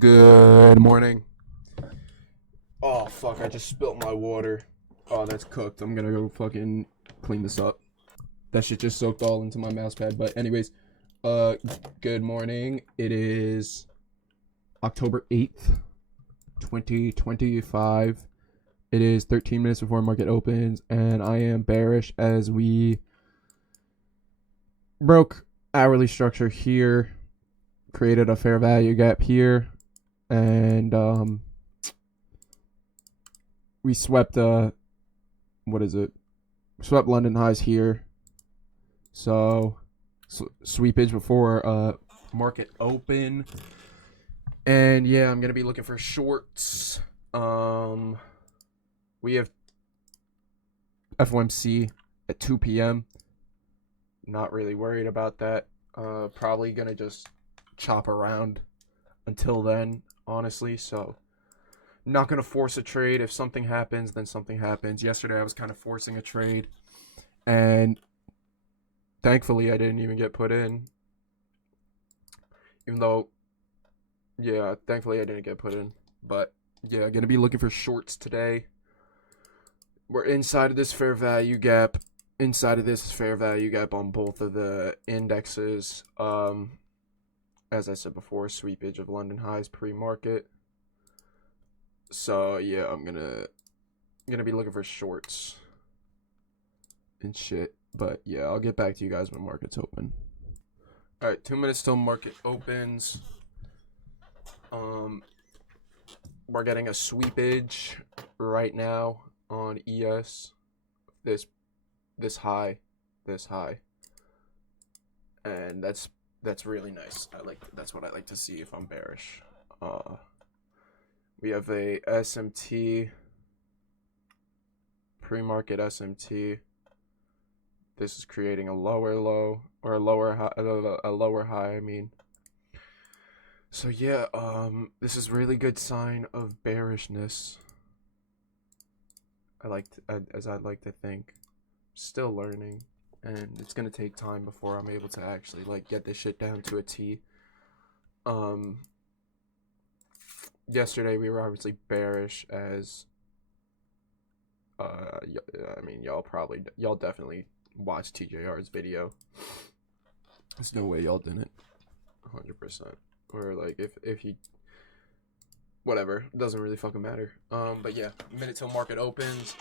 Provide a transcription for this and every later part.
Good morning. Oh, fuck, I just spilt my water. Oh, that's cooked. I'm gonna go fucking clean this up. That shit just soaked all into my mouse pad. But anyways, uh, good morning. It is October 8th, 2025. It is 13 minutes before market opens, and I am bearish as we broke hourly structure here, created a fair value gap here, and we swept what is it? Swept London highs here. So sweepage before market open. And yeah, I'm gonna be looking for shorts. We have FOMC at 2 p.m. Not really worried about that. Probably gonna just chop around until then, honestly. So not gonna force a trade. If something happens, then something happens. Yesterday I was kind of forcing a trade, and thankfully I didn't even get put in. Even though, yeah, thankfully I didn't get put in. But yeah, gonna be looking for shorts today. We're inside of this fair value gap. Inside of this fair value gap on both of the indexes. As I said before, sweepage of London highs pre-market. So yeah, I'm gonna be looking for shorts and shit. But yeah, I'll get back to you guys when market's open. All right, 2 minutes till market opens. We're getting a sweepage right now on ES. This high, and that's really nice. That's what I like to see if I'm bearish. We have a SMT, pre-market SMT. This is creating a lower low or a lower high. I mean. So yeah, this is really good sign of bearishness. As I'd like to think. Still learning, and it's gonna take time before I'm able to actually get this shit down to a T. Yesterday we were obviously bearish as I mean y'all definitely watched TJR's video. There's no way y'all didn't. 100%. Or if you whatever, doesn't really fucking matter. But yeah, minute till market opens.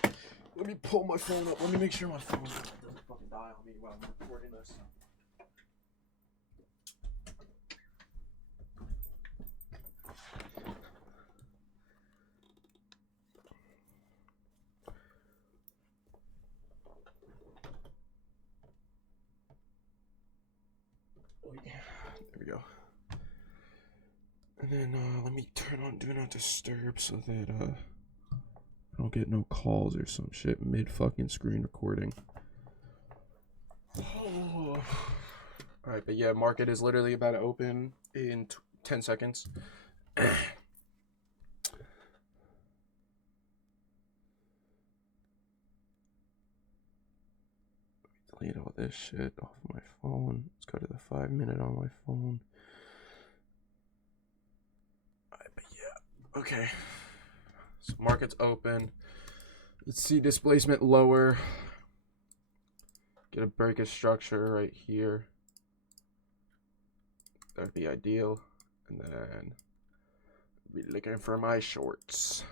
Let me pull my phone up. Let me make sure my phone doesn't fucking die on me while I'm recording this. Oh yeah, there we go. And then let me turn on Do Not Disturb so that I don't get no calls or some shit mid fucking screen recording. Oh. Alright, but yeah, market is literally about to open in 10 seconds. Delete all this shit off my phone. Let's go to the 5-minute on my phone. Alright, but yeah, okay. So market's open. Let's see displacement lower. Get a break of structure right here. That'd be ideal. And then be looking for my shorts.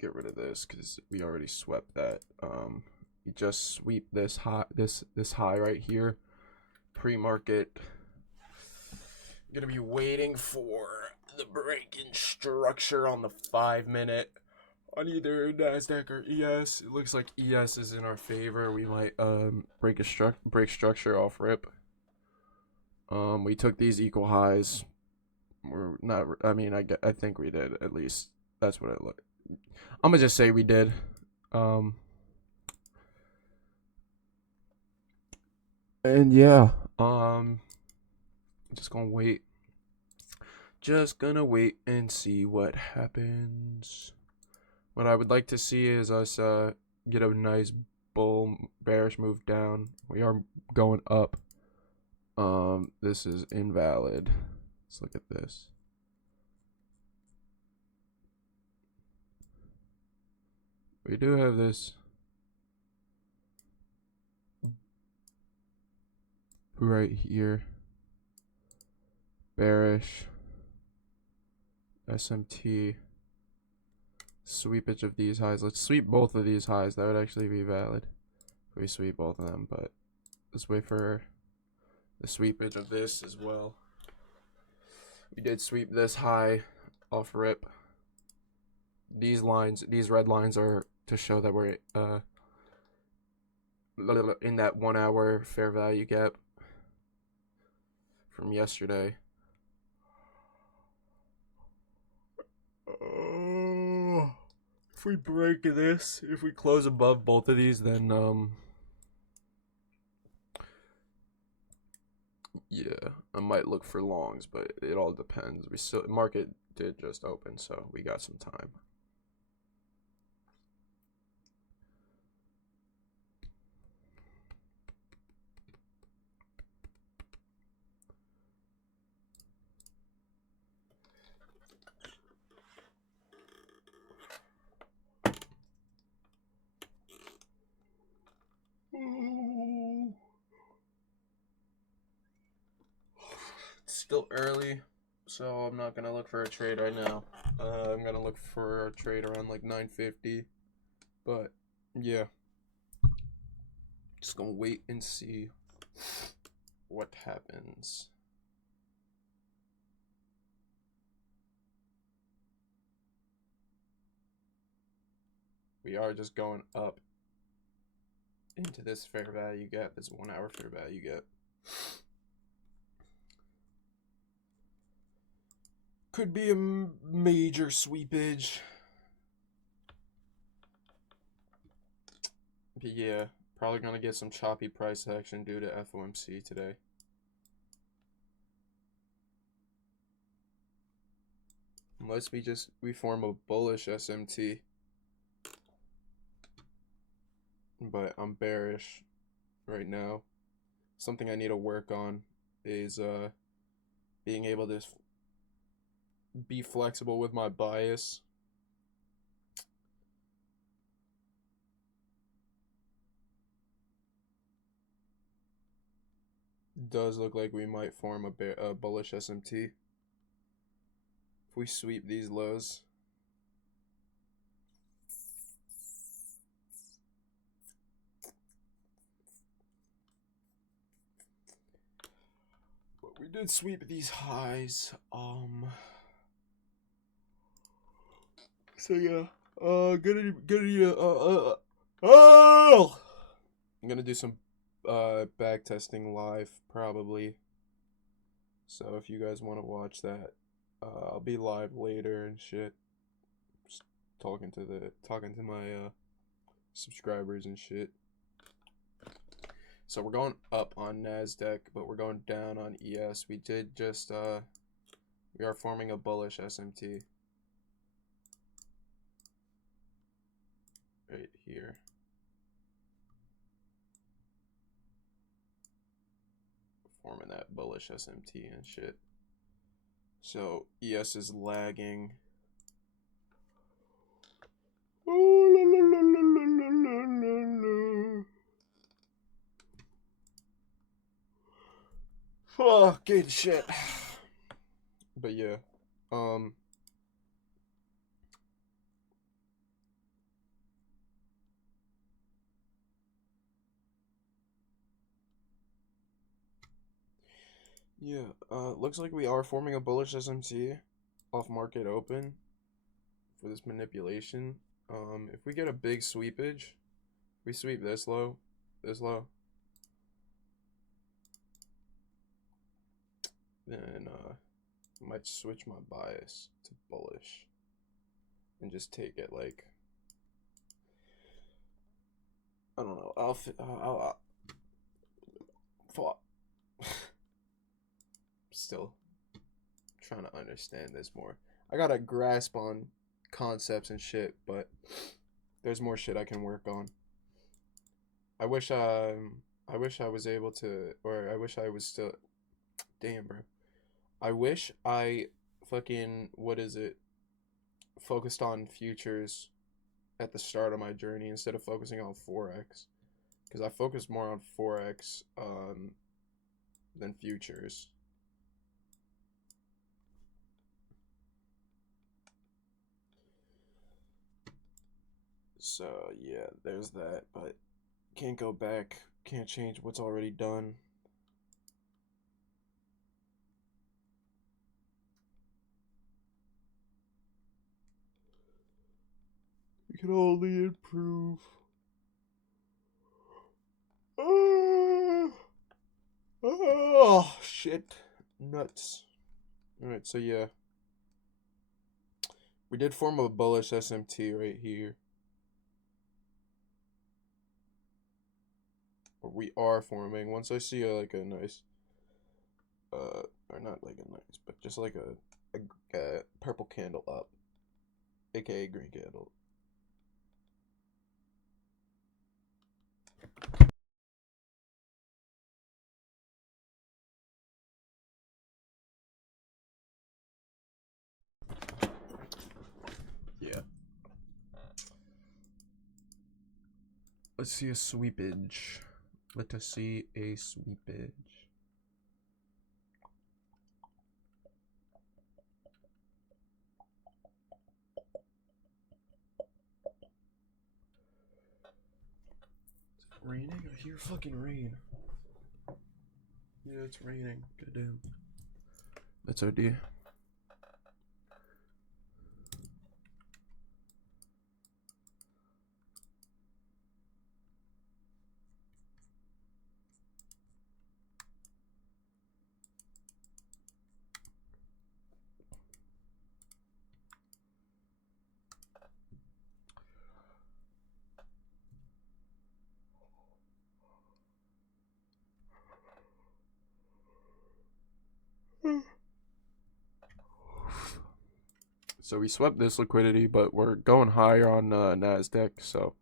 Get rid of this because we already swept that. You just sweep this high, this high right here, pre-market. I'm gonna be waiting for the break in structure on the 5-minute on either Nasdaq or ES. It looks like ES is in our favor. We might break structure off rip. We took these equal highs. We're not. I mean, I think we did at least. That's what it looked. I'm gonna just say we did. And yeah. Just gonna wait. Just gonna wait and see what happens. What I would like to see is us get a nice bull bearish move down. We are going up. This is invalid. Let's look at this. We do have this right here. Bearish. SMT. Sweepage of these highs. Let's sweep both of these highs. That would actually be valid if we sweep both of them, but let's wait for the sweepage of this as well. We did sweep this high off rip. These lines, these red lines are to show that we're in that 1 hour fair value gap from yesterday. If we break this, if we close above both of these, then yeah, I might look for longs, but it all depends. We still market did just open, so we got some time. It's still early, so I'm not gonna look for a trade right now. I'm gonna look for a trade around like 950, but yeah, just gonna wait and see what happens. We are just going up into this fair value gap, this 1 hour fair value gap. Could be a major sweepage. But yeah, probably gonna get some choppy price action due to FOMC today. Unless we form a bullish SMT. But I'm bearish right now. Something I need to work on is being able to be flexible with my bias. Does look like we might form a bullish SMT if we sweep these lows. But we did sweep these highs. So yeah, I'm gonna do some back testing live probably. So if you guys want to watch that, I'll be live later and shit. Just talking to my subscribers and shit. So we're going up on NASDAQ, but we're going down on ES. We did just we are forming a bullish SMT right here. Forming that bullish SMT and shit. So ES is lagging. Fucking shit. But yeah, yeah, looks like we are forming a bullish SMT off market open for this manipulation. If we get a big sweepage, we sweep this low, then I might switch my bias to bullish and just take it like, I don't know, I'll fuck. still trying to understand this more. I got a grasp on concepts and shit, but there's more shit I can work on. I wish I was able to, or I wish I was still. Damn, bro. I wish I fucking, what is it? Focused on futures at the start of my journey instead of focusing on Forex. Because I focus more on Forex than futures. So, yeah, there's that. But can't go back. Can't change what's already done. We can only improve. Oh, shit. Nuts. Alright, so yeah. We did form a bullish SMT right here. Or we are forming. Once I see like a nice, or not like a nice, but just like a purple candle up, aka green candle. Yeah. Let's see a sweepage. Let us see a sweepage. Is it raining? I hear fucking rain. Yeah, it's raining. Goddamn. That's OD. So we swept this liquidity, but we're going higher on NASDAQ, so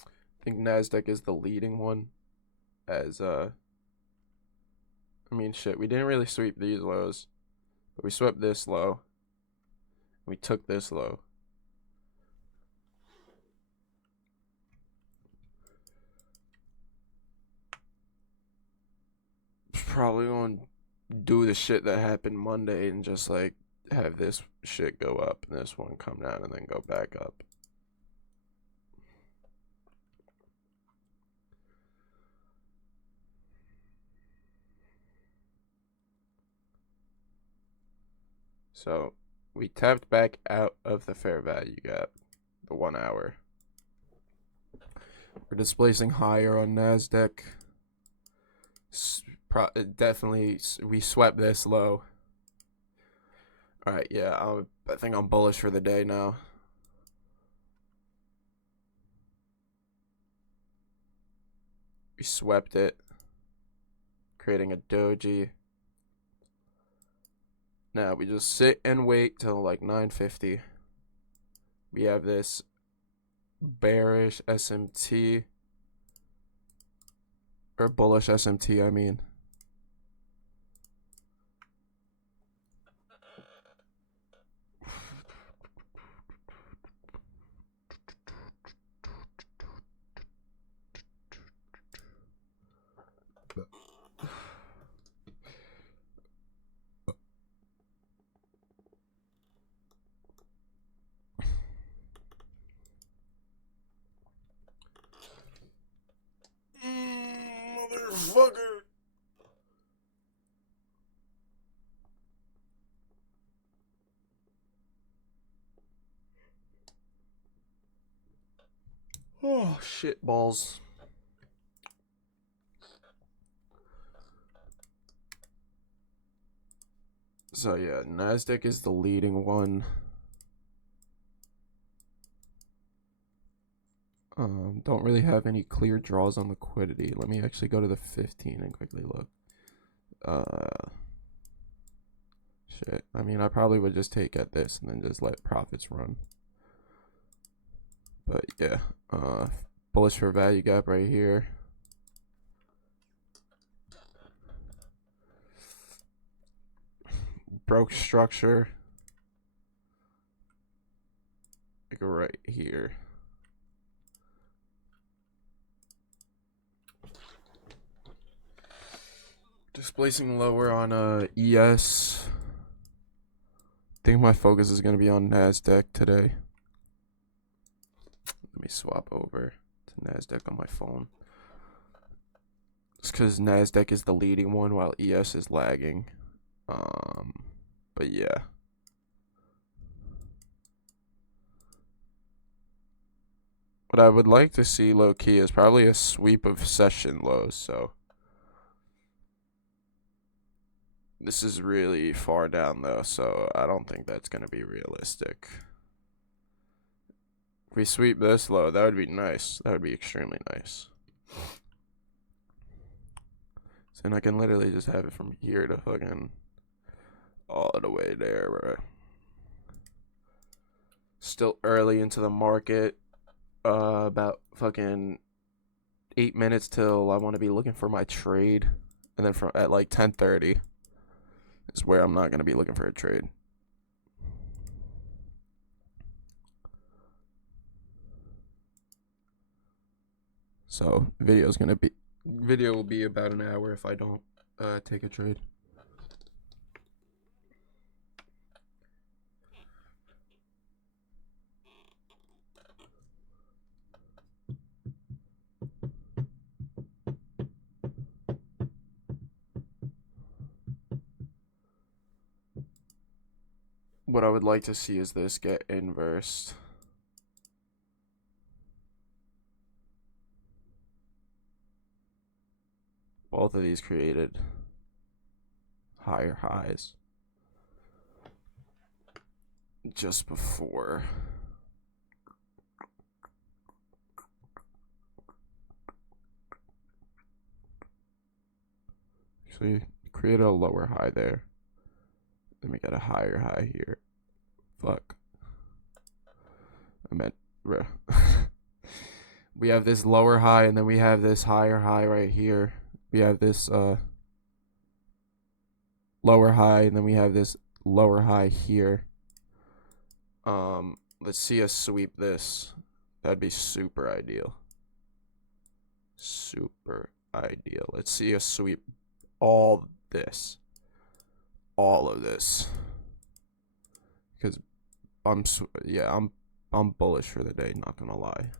I think NASDAQ is the leading one. As, I mean, shit, we didn't really sweep these lows, but we swept this low. We took this low. Probably going to do the shit that happened Monday and just, like, have this shit go up and this one come down and then go back up. So we tapped back out of the fair value gap, the 1 hour. We're displacing higher on NASDAQ. Definitely, we swept this low. Alright, yeah, I think I'm bullish for the day now. We swept it, creating a doji. Now we just sit and wait till like 9:50. We have this bearish SMT, or bullish SMT, I mean. Motherfucker. Oh, shit balls. So yeah, NASDAQ is the leading one. Don't really have any clear draws on liquidity. Let me actually go to the 15 and quickly look. I mean, I probably would just take at this and then just let profits run. But yeah, bullish for value gap right here. Broke structure. Like right here. Displacing lower on ES. I think my focus is going to be on NASDAQ today. Let me swap over to NASDAQ on my phone. It's because NASDAQ is the leading one while ES is lagging. But yeah. What I would like to see low key is probably a sweep of session lows, so. This is really far down though, so I don't think that's going to be realistic. If we sweep this low, that would be nice. That would be extremely nice. So then I can literally just have it from here to fucking all the way there, bro. Still early into the market. About fucking 8 minutes till I want to be looking for my trade. And then from at like 10:30 is where I'm not going to be looking for a trade. So video will be about an hour if I don't take a trade. What I would like to see is this get inversed. Both of these created higher highs just before. Actually, created a lower high there. Then we got a higher high here. Fuck. I meant, bruh. We have this lower high, and then we have this higher high right here. We have this lower high, and then we have this lower high here. Let's see us sweep this. That'd be super ideal. Super ideal. Let's see us sweep all this. All of this. Because I'm bullish for the day, not gonna lie.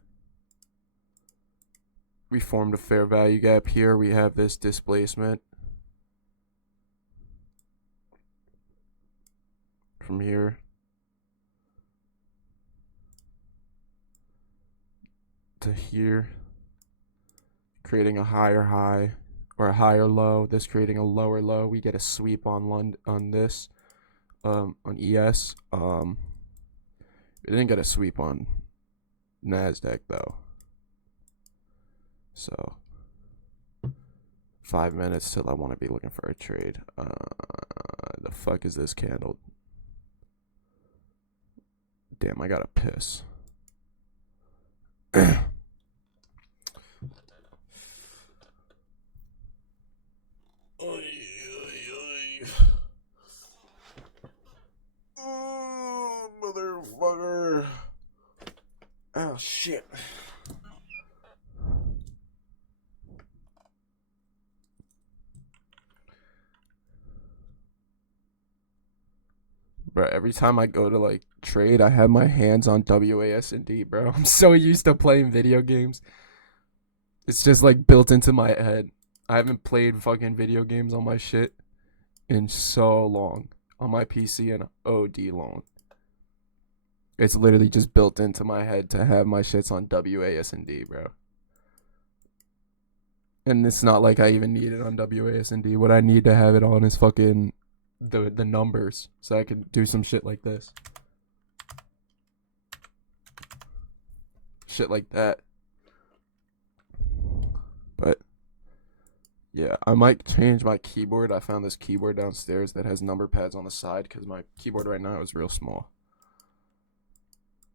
We formed a fair value gap here. We have this displacement from here to here, creating a higher high or a higher low. This creating a lower low. We get a sweep on this, on ES. We didn't get a sweep on NASDAQ though. So 5 minutes till I want to be looking for a trade. The fuck is this candle? Damn, I gotta piss. Oh, motherfucker. Oh, shit. Bro, every time I go to like trade, I have my hands on WASD, bro. I'm so used to playing video games. It's just like built into my head. I haven't played fucking video games on my shit in so long. On my PC and OD long. It's literally just built into my head to have my shits on WASD, bro. And it's not like I even need it on WASD. What I need to have it on is fucking the numbers, so I could do some shit like this. Shit like that. But Yeah, I might change my keyboard. I found this keyboard downstairs that has number pads on the side because my keyboard right now is real small.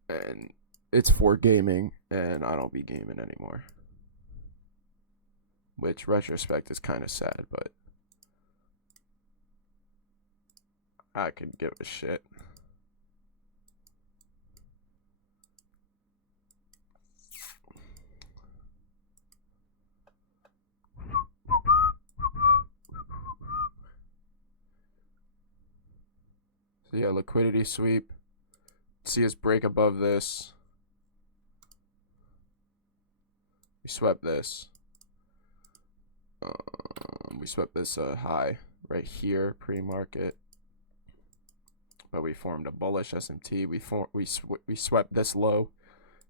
And it's for gaming, and I don't be gaming anymore. Which, retrospect, is kind of sad, but I could give a shit. So yeah, liquidity sweep. See us break above this. We swept this. We swept this high right here, pre-market. But we formed a bullish SMT. We swept this low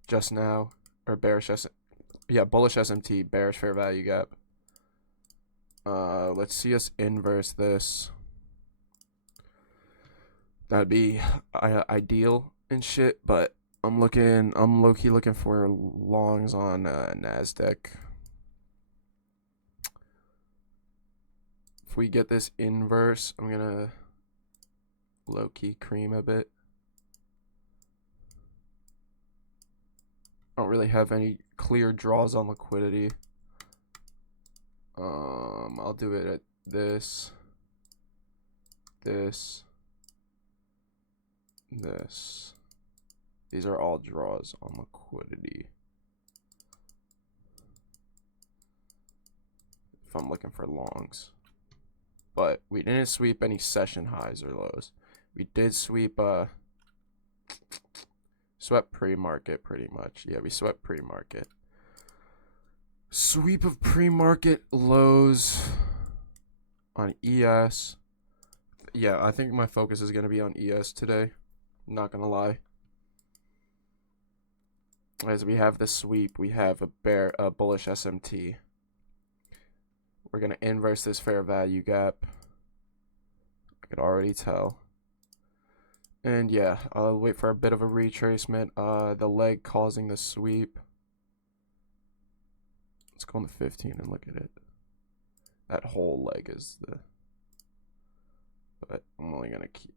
just now, or bearish bullish SMT, bearish fair value gap. Let's see us inverse this. That'd be ideal and shit, but I'm low-key looking for longs on NASDAQ. If we get this inverse, I'm gonna low-key cream a bit. I don't really have any clear draws on liquidity. I'll do it at this. These are all draws on liquidity. If I'm looking for longs. But we didn't sweep any session highs or lows. We did sweep swept pre-market pretty much. Yeah, we swept pre-market. Sweep of pre-market lows on ES. Yeah, I think my focus is going to be on ES today. Not going to lie. As we have the sweep, we have a bullish SMT. We're going to inverse this fair value gap. I could already tell. And yeah, I'll wait for a bit of a retracement. The leg causing the sweep. Let's go on the 15 and look at it. That whole leg is the... But I'm only going to keep...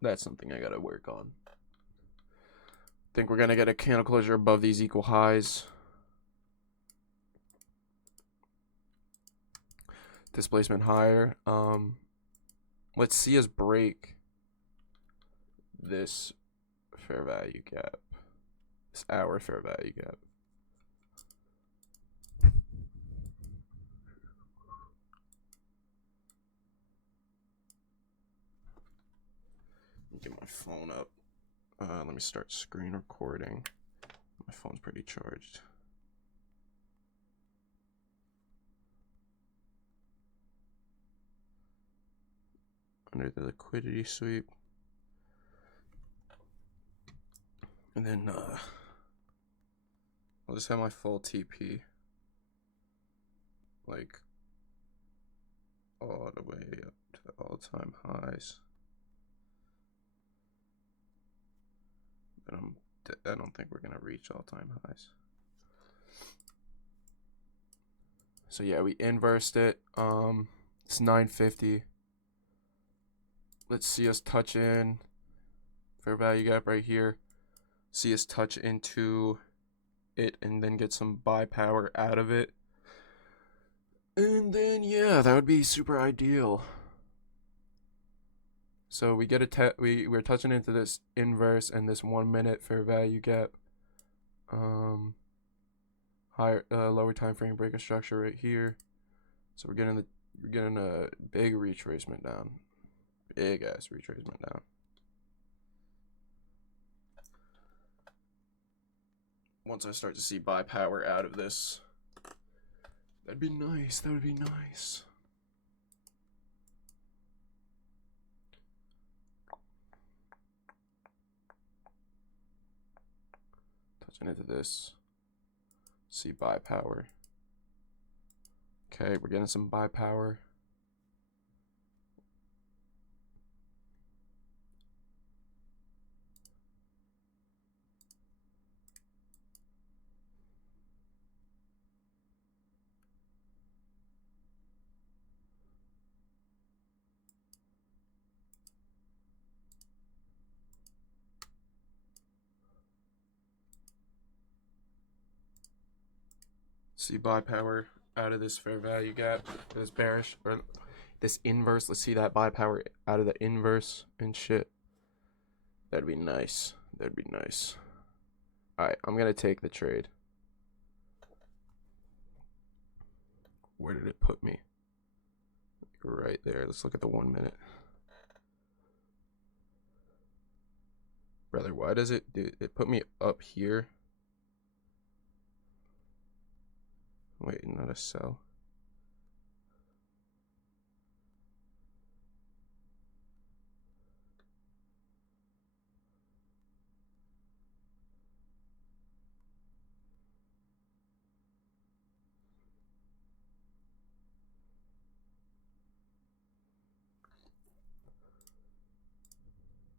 that's something I got to work on. Think we're going to get a candle closure above these equal highs. Displacement higher. Let's see us break this fair value gap. This hour fair value gap. Get my phone up. Let me start screen recording. My phone's pretty charged. Under the liquidity sweep. And then I'll just have my full TP. Like all the way up to the all-time highs. But I don't think we're gonna reach all-time highs. So yeah, we inversed it. It's 950. Let's see us touch in fair value gap right here. See us touch into it and then get some buy power out of it. And then yeah, that would be super ideal. So we get we're touching into this inverse and this 1 minute fair value gap. Higher lower time frame break of structure right here. So we're getting a big retracement down. Big ass retracement down. Once I start to see buy power out of this, that'd be nice. That would be nice. Touching into this. See buy power. Okay, we're getting some buy power. see buy power out of this fair value gap, this bearish or this inverse. Let's see that buy power out of the inverse and shit. That'd be nice. That'd be nice. All right, I'm gonna take the trade. Where did it put me? Right there. Let's look at the 1 minute. Brother, why does it do it put me up here? Wait, not a sell.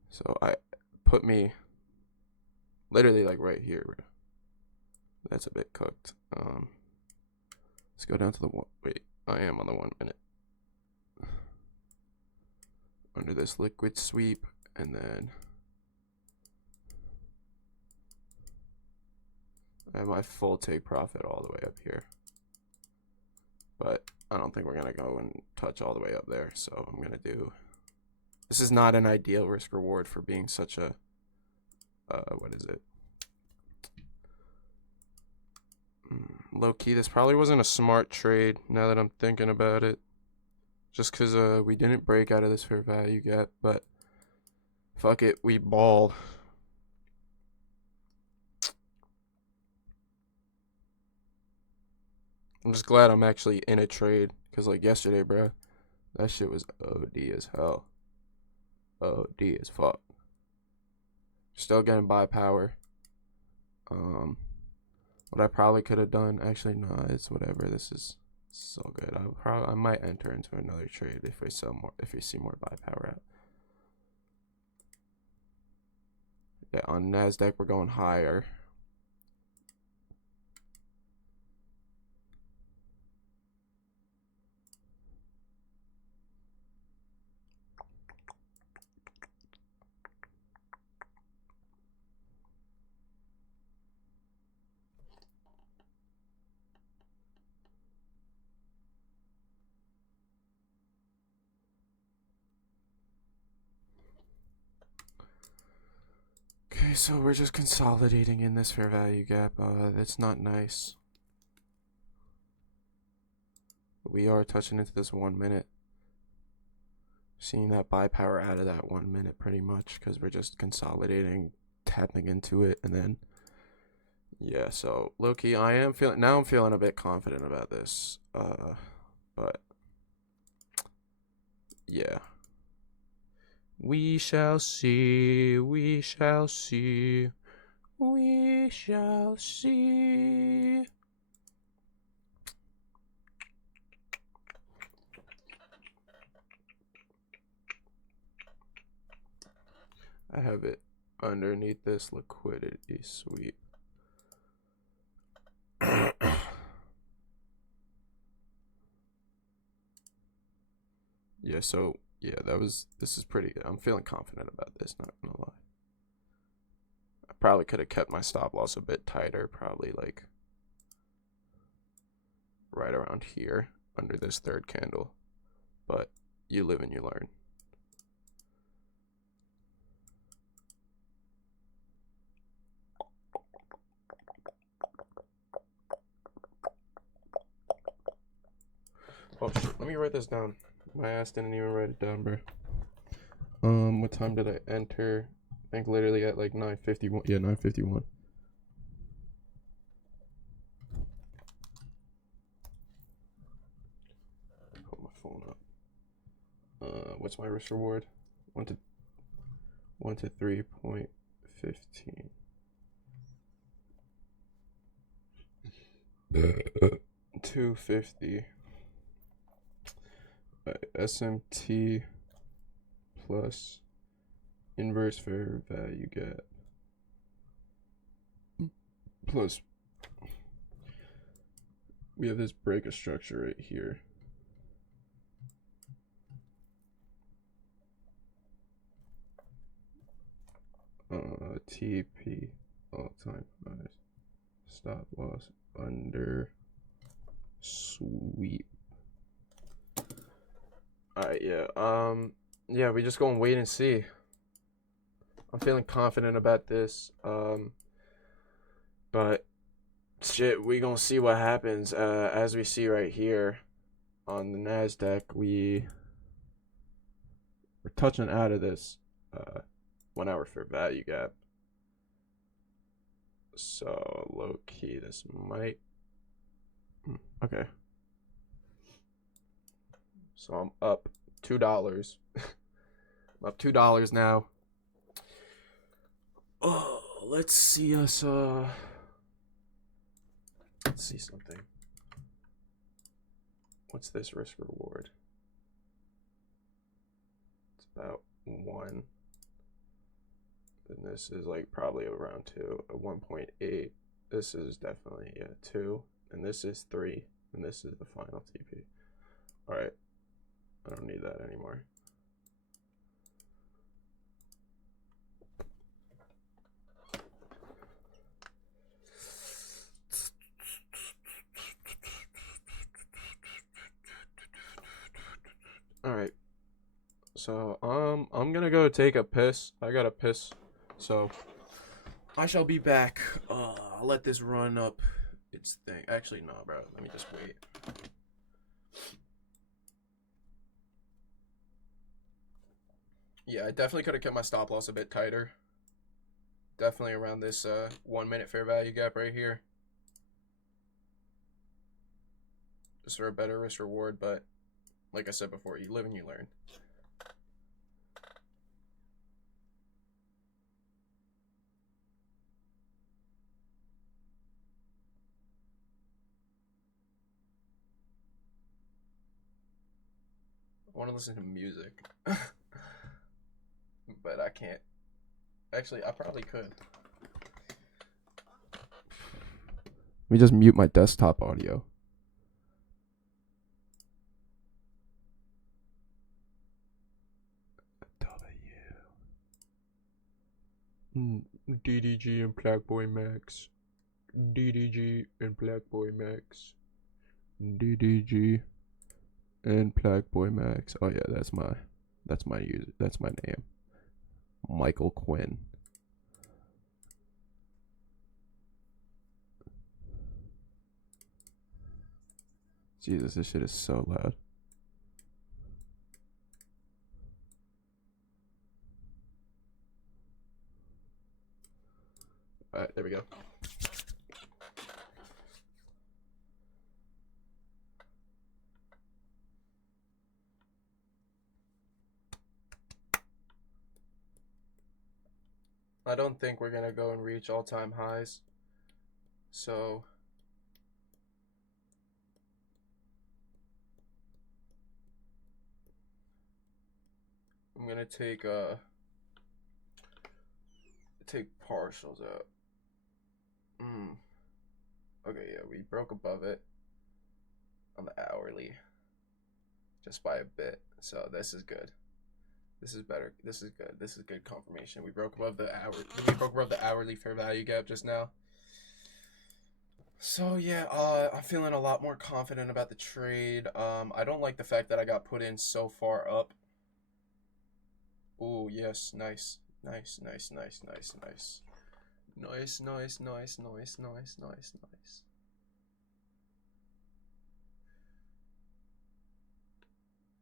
So I put me literally like right here, bro. That's a bit cooked. Let's go down to the one. Wait, I am on the 1 minute. Under this liquid sweep, and then I have my full take profit all the way up here. But I don't think we're gonna go and touch all the way up there, so I'm gonna do. This is not an ideal risk reward for being such a what is it? Low key, this probably wasn't a smart trade now that I'm thinking about it. Just because we didn't break out of this fair value gap, but fuck it, we balled. I'm just glad I'm actually in a trade, because like yesterday, bro, that shit was OD as hell. OD as fuck. Still getting buy power. What I probably could have done, actually, no, it's whatever. This is so good. I might enter into another trade if we sell more, if we see more buy power out. Yeah, on Nasdaq we're going higher. Okay, so we're just consolidating in this fair value gap. That's not nice. We are touching into this 1 minute. Seeing that buy power out of that 1 minute pretty much, because we're just consolidating, tapping into it, and then yeah. So low-key, I'm feeling a bit confident about this. But yeah. We shall see, we shall see, we shall see. I have it underneath this liquidity sweep. Yeah, so yeah, this is pretty good. I'm feeling confident about this, not gonna lie. I probably could have kept my stop loss a bit tighter, probably like right around here under this third candle. But you live and you learn. Oh shit, let me write this down. My ass didn't even write it down, bro. What time did I enter? I think literally at like 9:51. Yeah, 9:51. Put my phone up. What's my risk reward? 1 to 3.15. 250. SMT plus inverse fair value gap plus we have this break of structure right here. TP all time highs. Stop loss under Sweet. Alright, yeah. Yeah, we just gonna wait and see. I'm feeling confident about this. But shit, we gonna see what happens. As we see right here on the Nasdaq, we're touching out of this 1 hour fair value gap. So low key, this might. Okay. So I'm up $2. I'm up $2 now. Oh, let's see us. Let's see something. What's this risk reward? It's about 1. And this is like probably around 2, 1.8. This is definitely 2, and this is 3, and this is the final TP. All right, I don't need that anymore. All right, so I'm gonna go take a piss. I gotta piss, so I shall be back. I'll let this run up its thing. Actually, no, bro. Let me just wait. Yeah, I definitely could have kept my stop loss a bit tighter. Definitely around this 1 minute fair value gap right here. Just for a better risk reward, but like I said before, you live and you learn. I want to listen to music, but I can't. Actually, I probably could. Let me just mute my desktop audio. DDG and Black Boy Max. DDG and Black Boy Max. DDG and Black Boy Max. Oh yeah, that's my user. That's my name. Michael Quinn. Jesus, this shit is so loud. Alright, there we go. I don't think we're gonna go and reach all-time highs. So I'm gonna take partials out. Okay, yeah, we broke above it on the hourly just by a bit. So this is good. This is better. This is good. This is good confirmation. We broke above the hourly fair value gap just now. So yeah, I'm feeling a lot more confident about the trade. I don't like the fact that I got put in so far up. Oh yes, nice. Nice.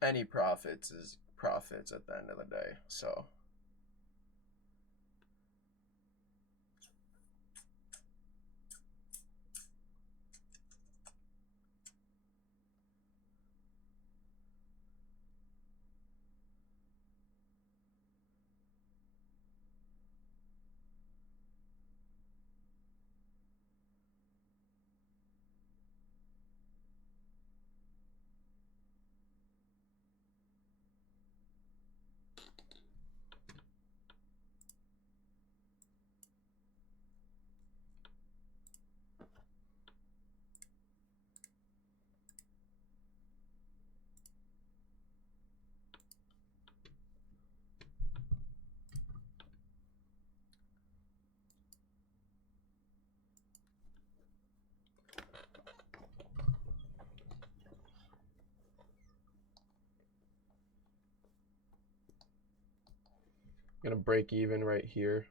Any profits is profits at the end of the day, so. gonna break even right here.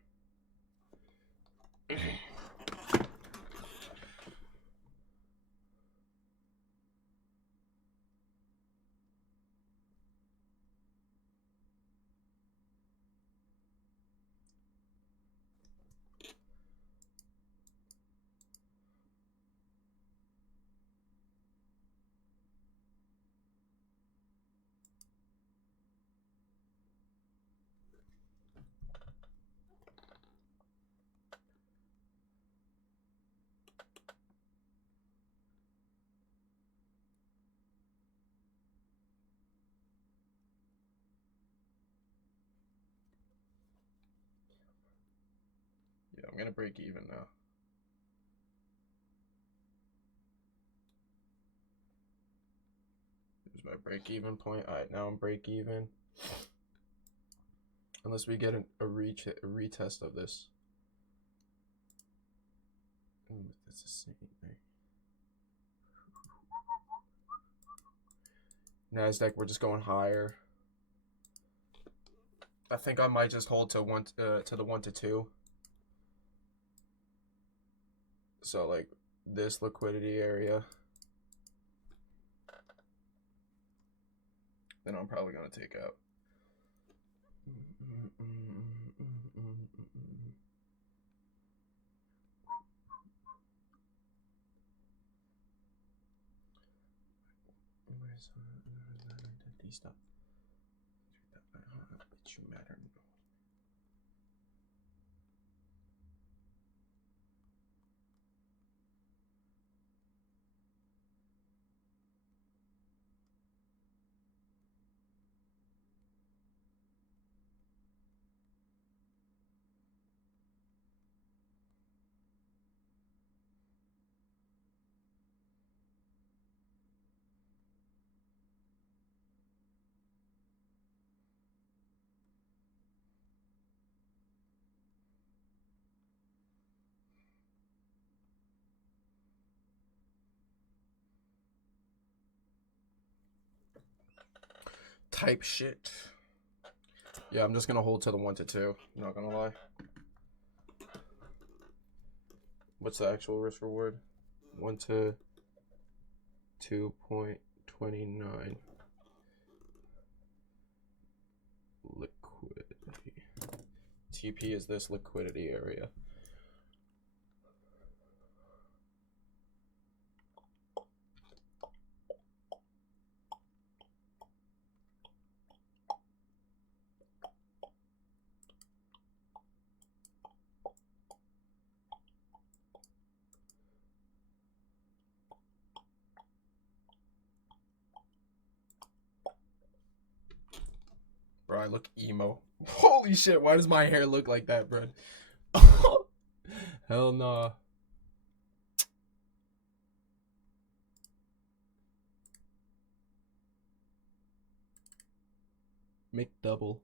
Yeah, I'm gonna break even now. Here's my break even point. All right, now I'm break even. Unless we get a retest of this. That's the same thing. NASDAQ, we're just going higher. I think I might just hold to the 1 to 2. So like this liquidity area. Then I'm probably gonna take out. Stop. Bet you matter. Type shit. Yeah, I'm just gonna hold to the 1 to 2. Not gonna lie. What's the actual risk reward? 1 to 2.29. Liquidity. TP is this liquidity area. Bro, I look emo. Holy shit, why does my hair look like that, bro? Hell nah. McDouble.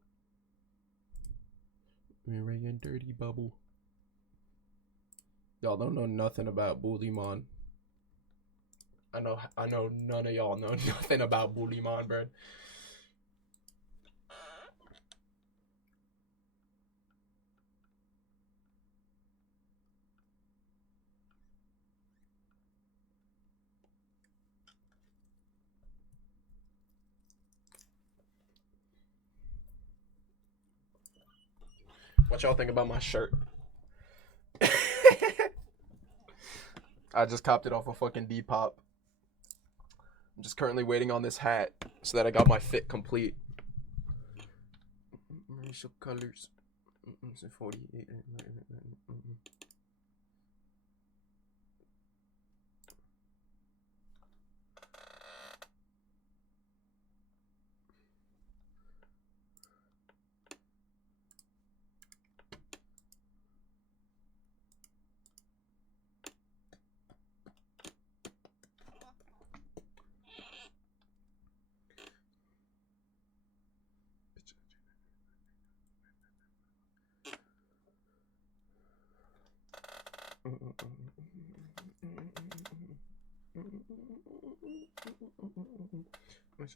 Ray and Dirty Bubble. Y'all don't know nothing about Bullymon. I know none of y'all know nothing about Bullymon, bro. What y'all think about my shirt? I just copped it off a fucking Depop. I'm just currently waiting on this hat so that I got my fit complete. Racial colors. 48.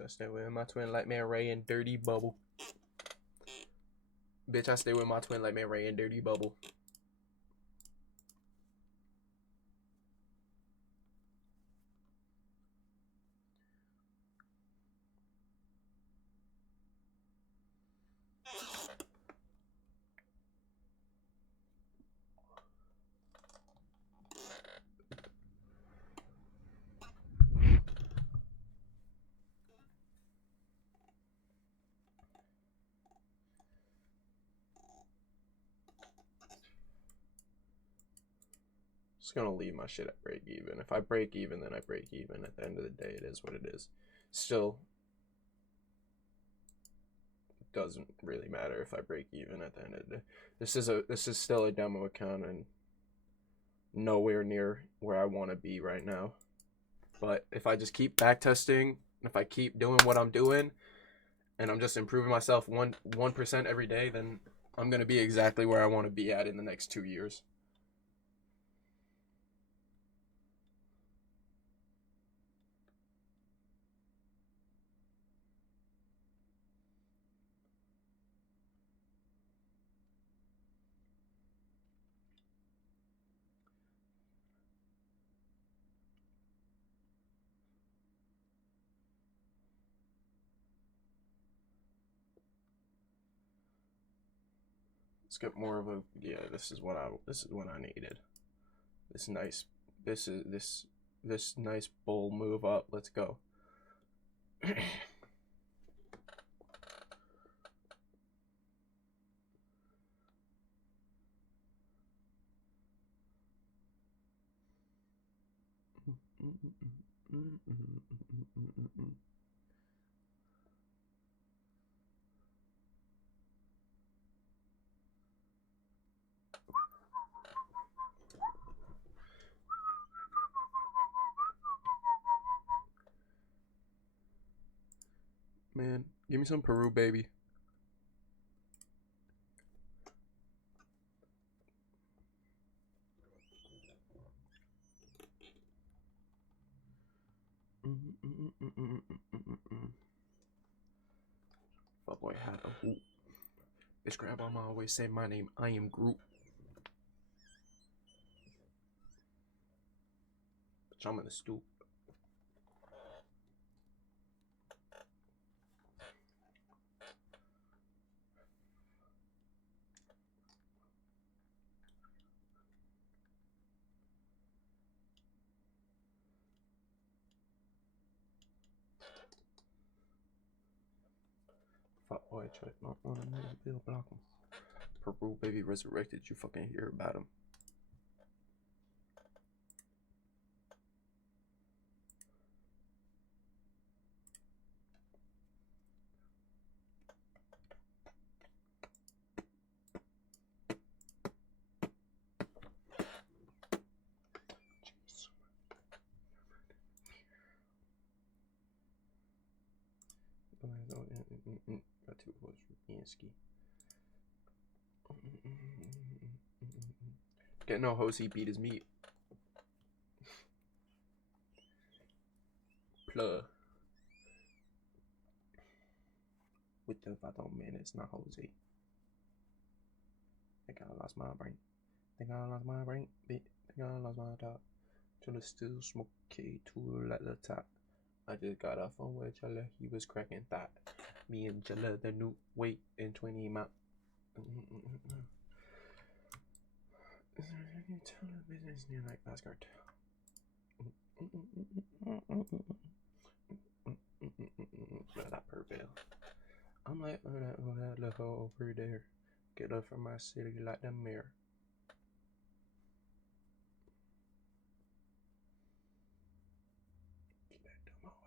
I stay with my twin like man Ray and Dirty Bubble. Bitch, I stay with my twin like man Ray and Dirty Bubble. Just gonna leave my shit at break even. If I break even, then I break even. At the end of the day, it is what it is. Still, doesn't really matter if I break even at the end of the day. This is still a demo account and nowhere near where I want to be right now. But if I just keep backtesting, if I keep doing what I'm doing, and I'm just improving myself 1% every day, then I'm gonna be exactly where I want to be at in the next 2 years. Let's get more of a This is what I needed. This nice bull move up. Let's go. Man, give me some Peru, baby. Fuck boy had a hoop. Bitch, grandma always say my name. I am Groot. Bitch, I'm in the stoop. Fuck boy, check not on a million bill block him. Peru baby resurrected. You fucking hear about him. Get no hose, he beat his meat. Plug. With the bottom man, it's not Jose. I think I lost my brain. Think I lost my brain. Think I lost my top. Chilla still smoke K2 at the top. I just got off on where Chilla, he was cracking thought. Me and Chilla, the new weight in 20 mount. Business near like Asgard. That purple. I'm like, oh, that little over there. Get up from my city like the mirror. Keep that dumb out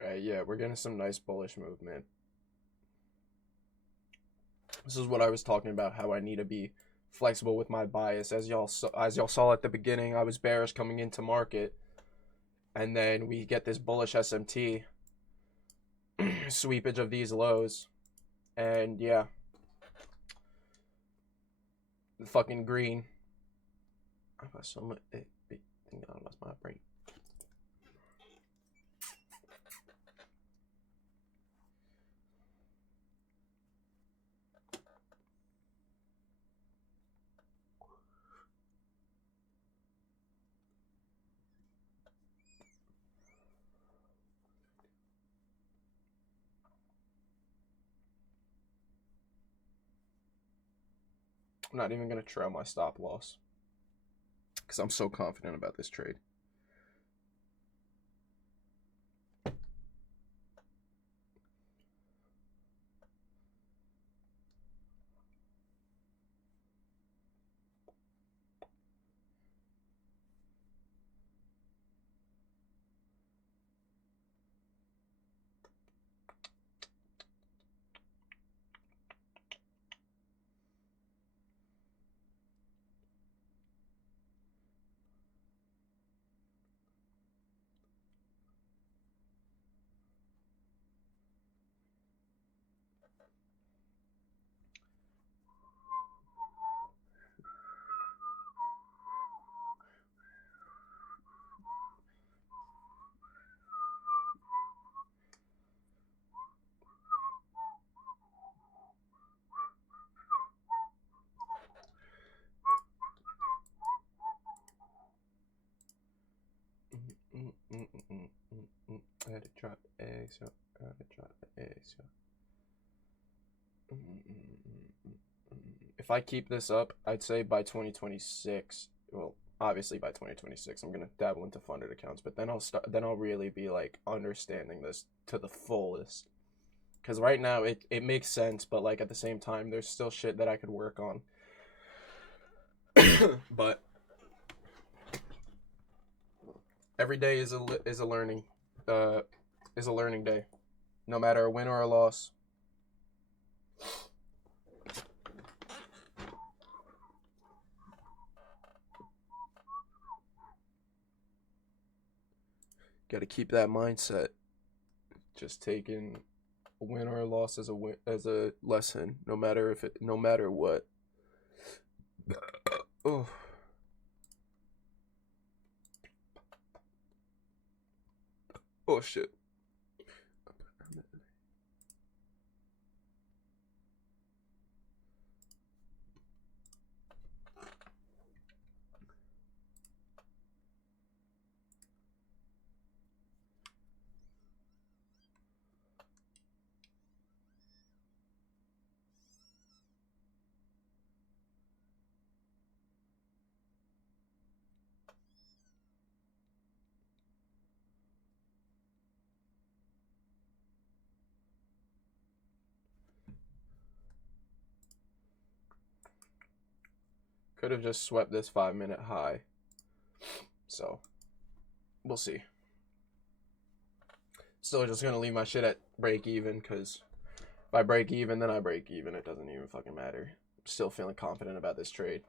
there. Yeah, we're getting some nice bullish movement. This is what I was talking about, how I need to be flexible with my bias. As y'all saw at the beginning, I was bearish coming into market, and then we get this bullish SMT sweepage of these lows, and yeah, the fucking green. I got so much. I lost my brain. I'm not even going to trail my stop loss because I'm so confident about this trade. I had to drop the eggs. I had to drop the eggs. If I keep this up, I'd say by 2026. Well, obviously by 2026, I'm gonna dabble into funded accounts, but then I'll start. Then I'll really be like understanding this to the fullest. Because right now it makes sense, but like at the same time, there's still shit that I could work on. But every day is a learning day, no matter a win or a loss. Got to keep that mindset. Just taking a win or a loss as a lesson, no matter what. Oh. Oh shit. Could have just swept this 5-minute high. So, we'll see. Still just gonna leave my shit at break even, because if I break even, then I break even. It doesn't even fucking matter. I'm still feeling confident about this trade.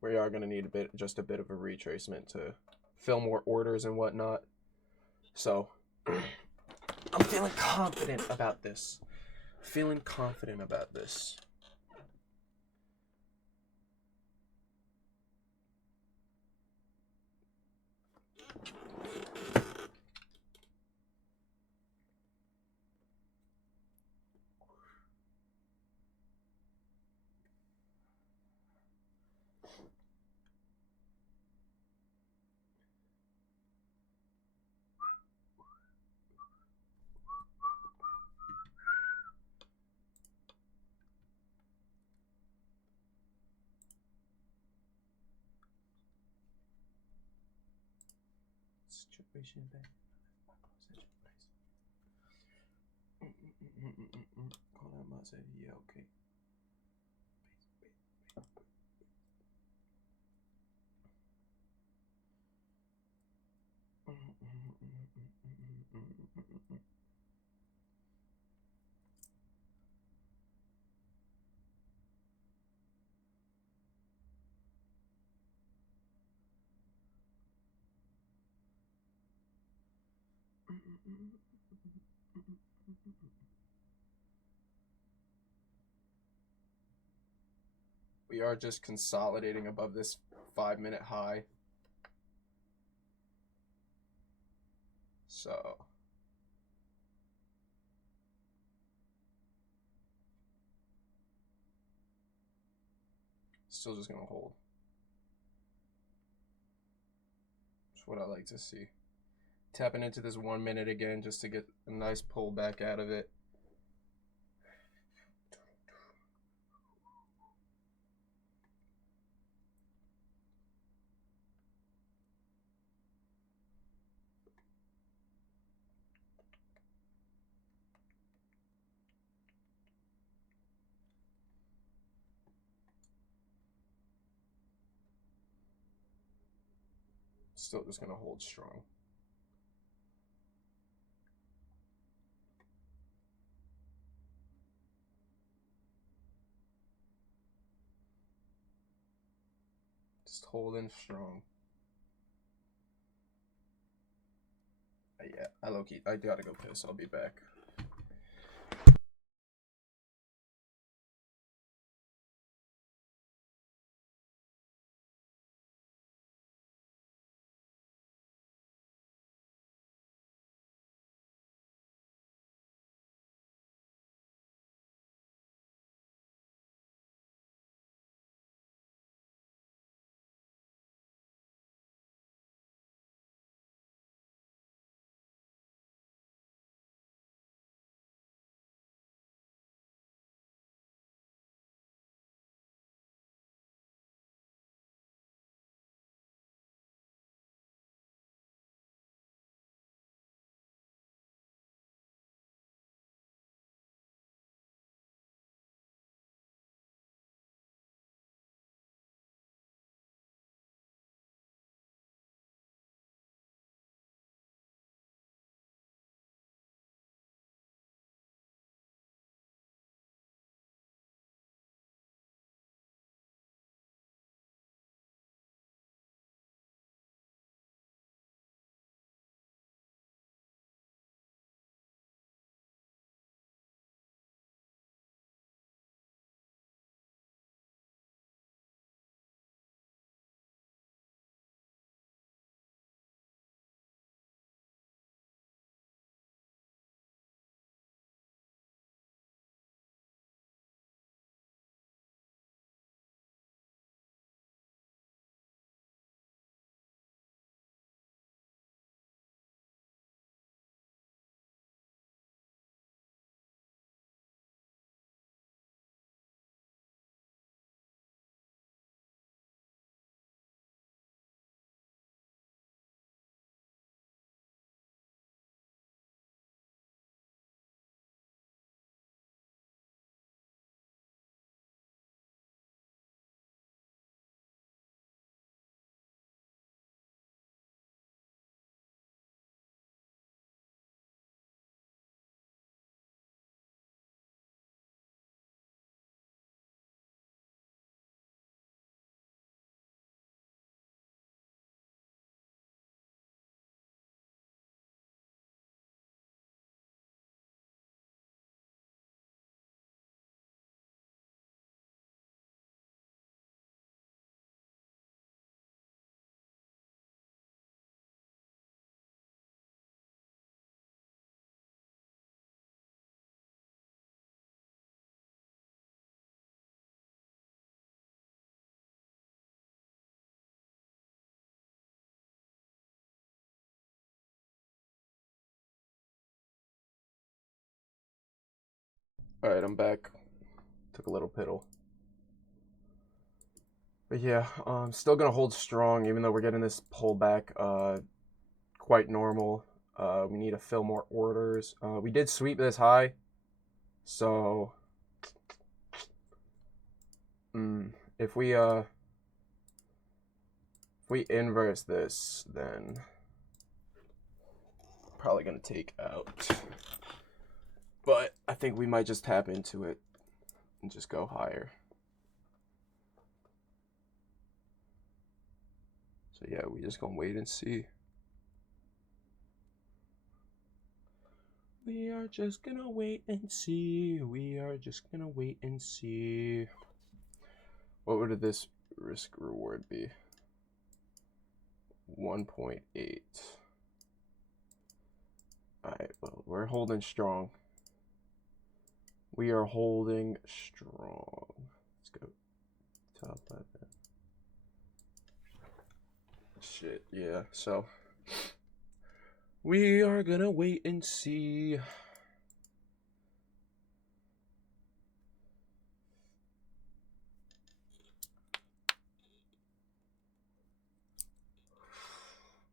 We are gonna need just a bit of a retracement to fill more orders and whatnot. So, I'm feeling confident about this. Feeling confident about this. Situation back. Call that my side. Yeah, okay. We are just consolidating above this 5-minute high. So still just gonna hold. That's what I like to see. Tapping into this 1 minute again just to get a nice pullback out of it. Still just gonna hold strong. Just holding strong. Yeah, I gotta go piss. I'll be back. Alright, I'm back. Took a little piddle. But yeah, still gonna hold strong even though we're getting this pullback quite normal. We need to fill more orders. We did sweep this high, so if we inverse this, then probably gonna take out. But I think we might just tap into it and just go higher. So yeah, we just gonna wait and see. We are just gonna wait and see. We are just gonna wait and see. What would this risk reward be? 1.8. Alright, well, we're holding strong. We are holding strong. Let's go top left. Shit, yeah, so we are gonna wait and see.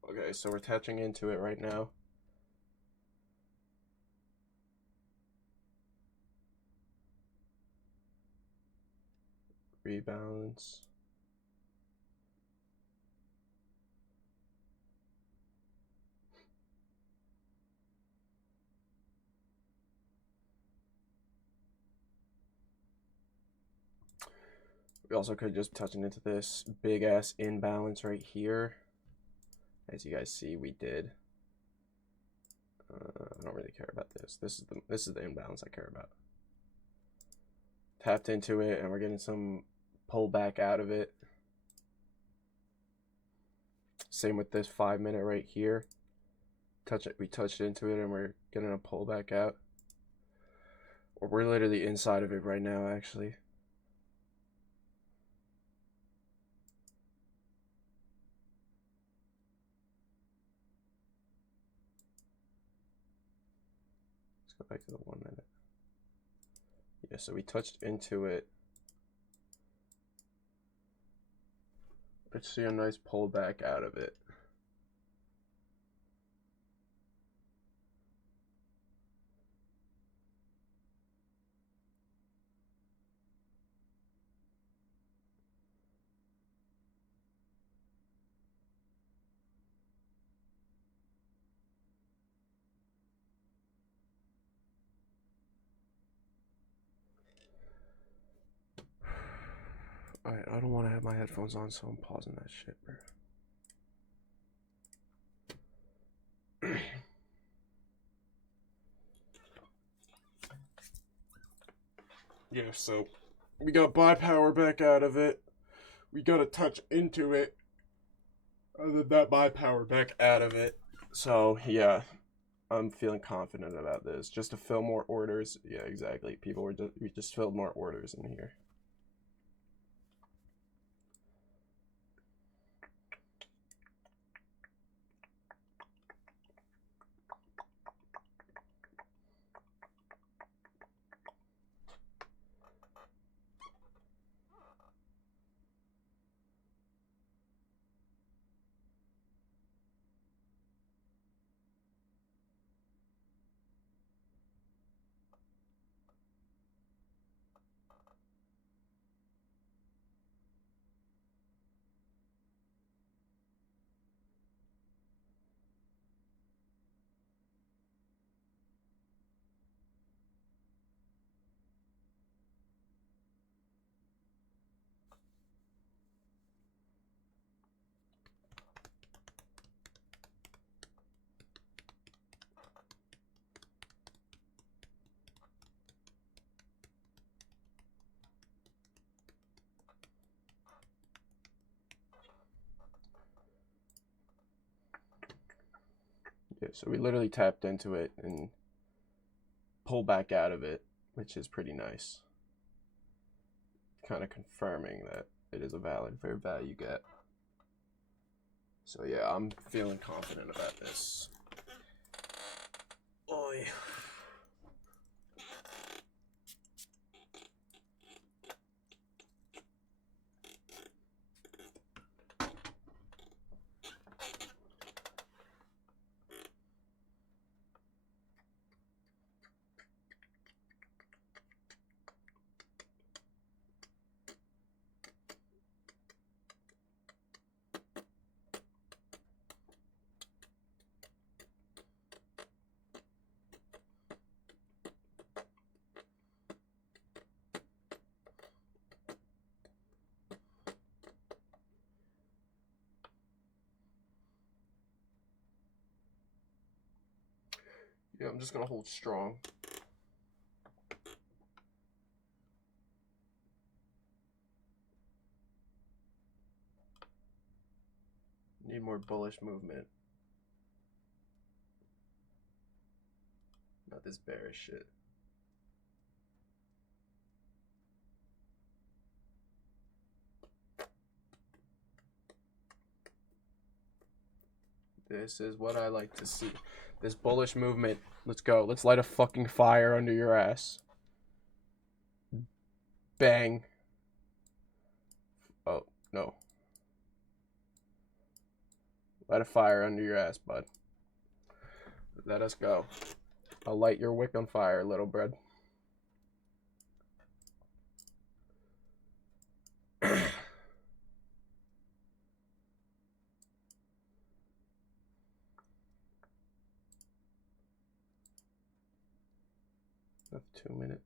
Okay, so we're touching into it right now. Rebalance. We also could just touching into this big ass imbalance right here. As you guys see, we did. I don't really care about this. This is the imbalance I care about. Tapped into it, and we're getting some pullback out of it. Same with this 5 minute right here. We touched into it, and we're getting a pullback out. Or we're literally inside of it right now, actually. Let's go back to the 1 minute. Yeah, so we touched into it. Let's see a nice pullback out of it. Alright, I don't want to have my headphones on, so I'm pausing that shit, bro. Yeah, so we got buy power back out of it. We got to touch into it. Other than that, buy power back out of it. So, yeah, I'm feeling confident about this. Just to fill more orders. Yeah, exactly. We just filled more orders in here. Yeah, so we literally tapped into it and pulled back out of it, which is pretty nice. Kind of confirming that it is a valid fair value gap. So yeah, I'm feeling confident about this. Oy. Yeah, I'm just gonna hold strong. Need more bullish movement. this bearish shit. This is what I like to see. This bullish movement. Let's go. Let's light a fucking fire under your ass. Bang. Oh, no. Light a fire under your ass, bud. Let us go. I'll light your wick on fire, little bread. That's 2 minutes.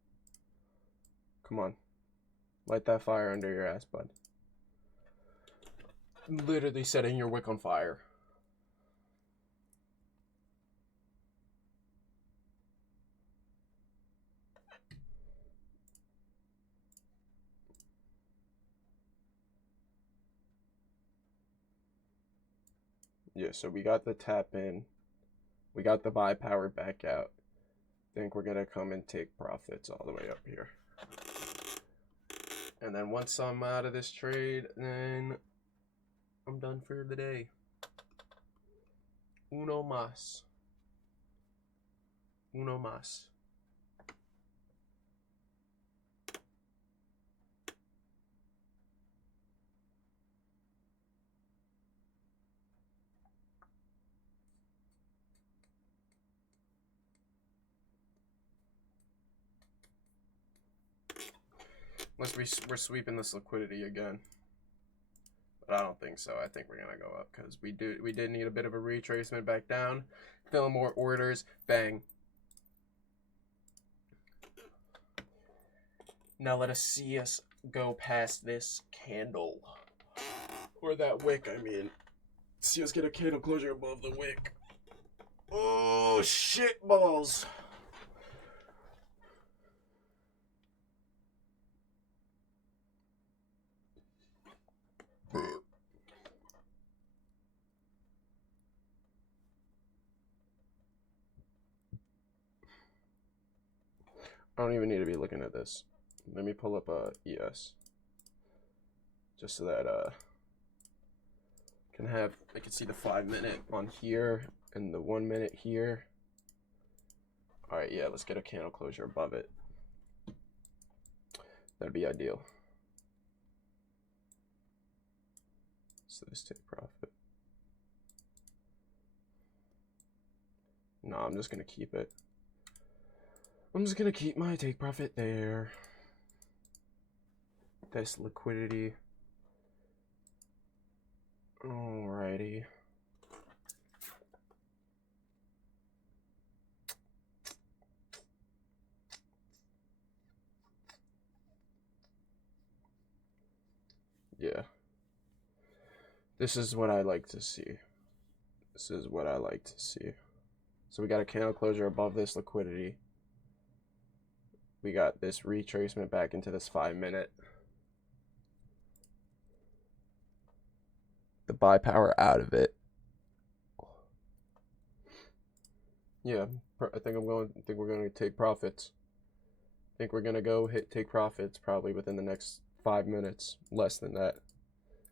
Come on. Light that fire under your ass, bud. Literally setting your wick on fire. Yeah, so we got the tap in. We got the buy power back out. Think we're gonna come and take profits all the way up here. And then once I'm out of this trade, then I'm done for the day. Uno mas. Uno mas. Unless we're sweeping this liquidity again. But I don't think so. I think we're gonna go up because we did need a bit of a retracement back down. Fill more orders. Bang. Now let us see us go past this candle. Or that wick, I mean. See us get a candle closure above the wick. Oh, shit balls. I don't even need to be looking at this. Let me pull up ES. Just so that I can see the 5 minute on here and the 1 minute here. Alright, yeah, let's get a candle closure above it. That'd be ideal. So let's take profit. No, I'm just gonna keep it. I'm just gonna keep my take profit there. This liquidity. Alrighty. Yeah. This is what I like to see. This is what I like to see. So we got a candle closure above this liquidity. We got this retracement back into this 5 minute. The buy power out of it. Yeah, I think we're going to take profits. I think we're going to go take profits probably within the next 5 minutes, less than that.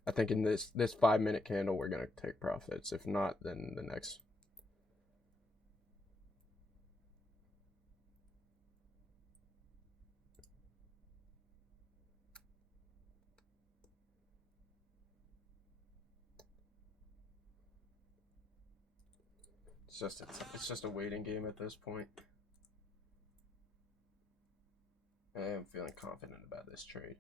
I think in this 5 minute candle we're going to take profits. If not, then the next. It's just a waiting game at this point. I am feeling confident about this trade.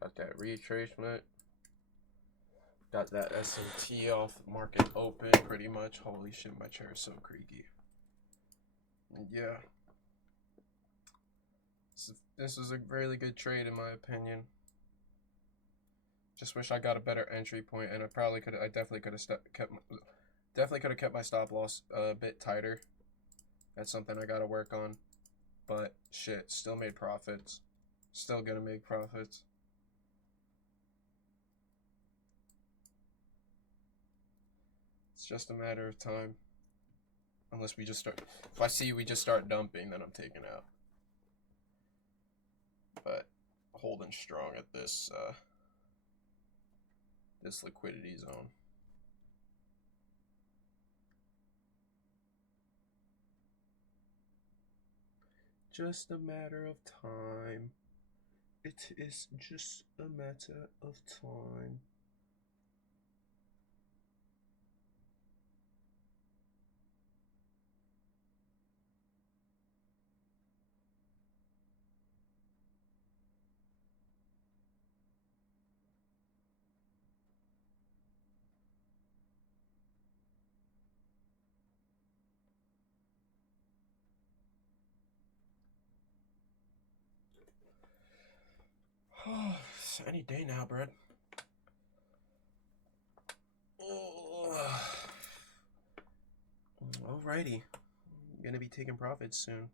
Got that retracement. Got that S&T off market open pretty much. Holy shit, my chair is so creaky. And yeah. This was a really good trade in my opinion. Just wish I got a better entry point, and I definitely could have kept Definitely could have kept my stop loss a bit tighter. That's something I gotta work on. But shit, still made profits. Still gonna make profits. It's just a matter of time. Unless we just start. If I see we just start dumping, then I'm taking out. But holding strong at this this liquidity zone. Just a matter of time. It is just a matter of time. It's any day now, Brett. Alrighty. I'm gonna be taking profits soon.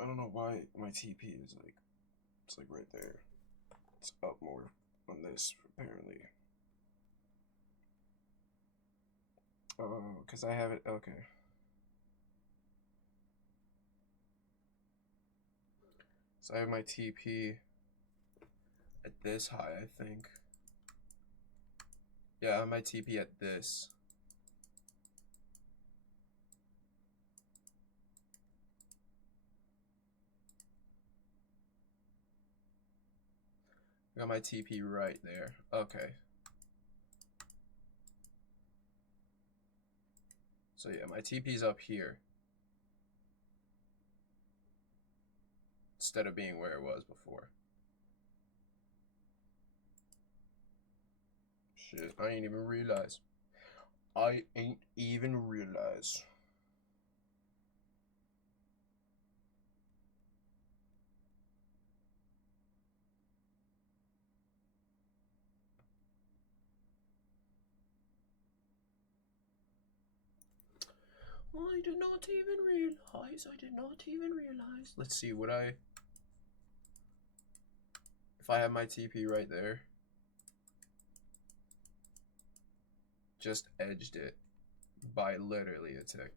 I don't know why my TP is like, it's like right there. It's up more on this, apparently. Oh, because I have it, okay. So I have my TP at this high, I think. Yeah, I have my TP at this. I got my TP right there. Okay. So yeah, my TP's up here. Instead of being where it was before. Shit, I ain't even realize. I ain't even realize. I did not even realize. I did not even realize. Let's see, would I... If I have my TP right there. Just edged it by literally a tick.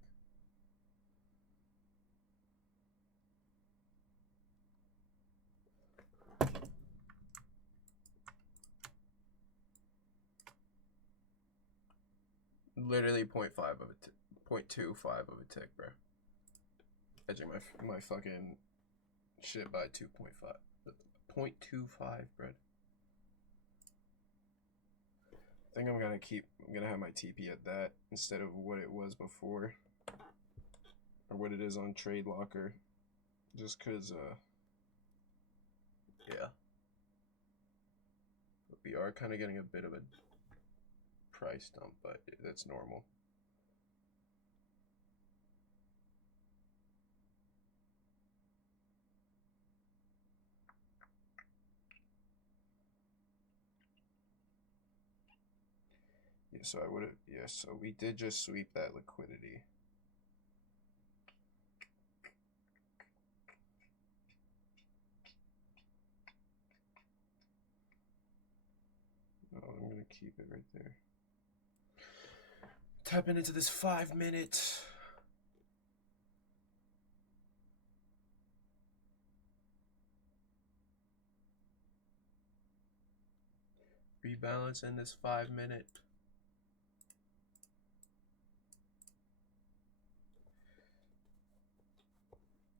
Literally 0.5 of a tick. 0.25 of a tick, bro. Edging my fucking shit by 2.5. 0.25, bro. I think I'm gonna have my TP at that instead of what it was before. Or what it is on Trade Locker. Just cause yeah. But we are kinda getting a bit of a price dump, but that's normal. Yeah, so I would have, yeah, so we did just sweep that liquidity. Oh, I'm gonna keep it right there. Tapping into this 5 minute. Rebalance in this 5 minute.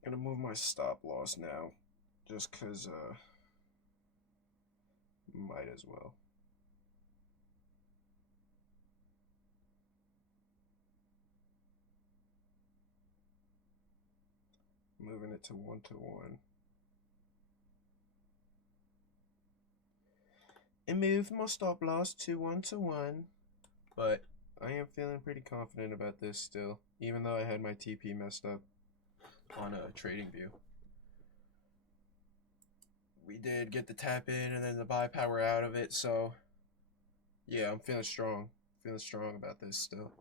Gonna move my stop loss now, just cause might as well. Moving it to 1-to-1. And move my stop loss to 1-to-1. But I am feeling pretty confident about this still, even though I had my TP messed up on a trading view. we did get the tap in and then the buy power out of it, so yeah, I'm feeling strong. Feeling strong about this still.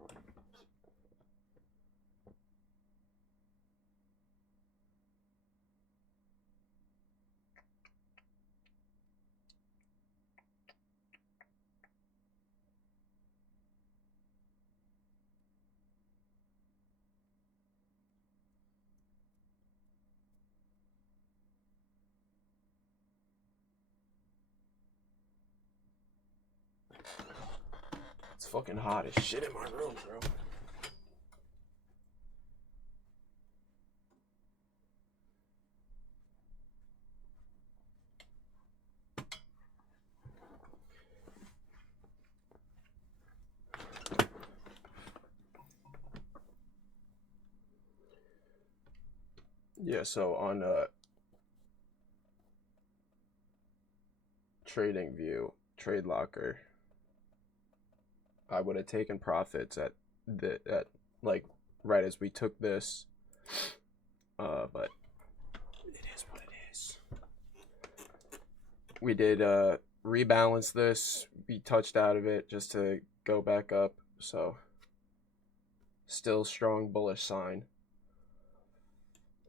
It's fucking hot as shit in my room, bro. Yeah, so on TradingView, Trade Locker, I would have taken profits at like right as we took this. But it is what it is. We did rebalance this. We touched out of it just to go back up. So still strong bullish sign.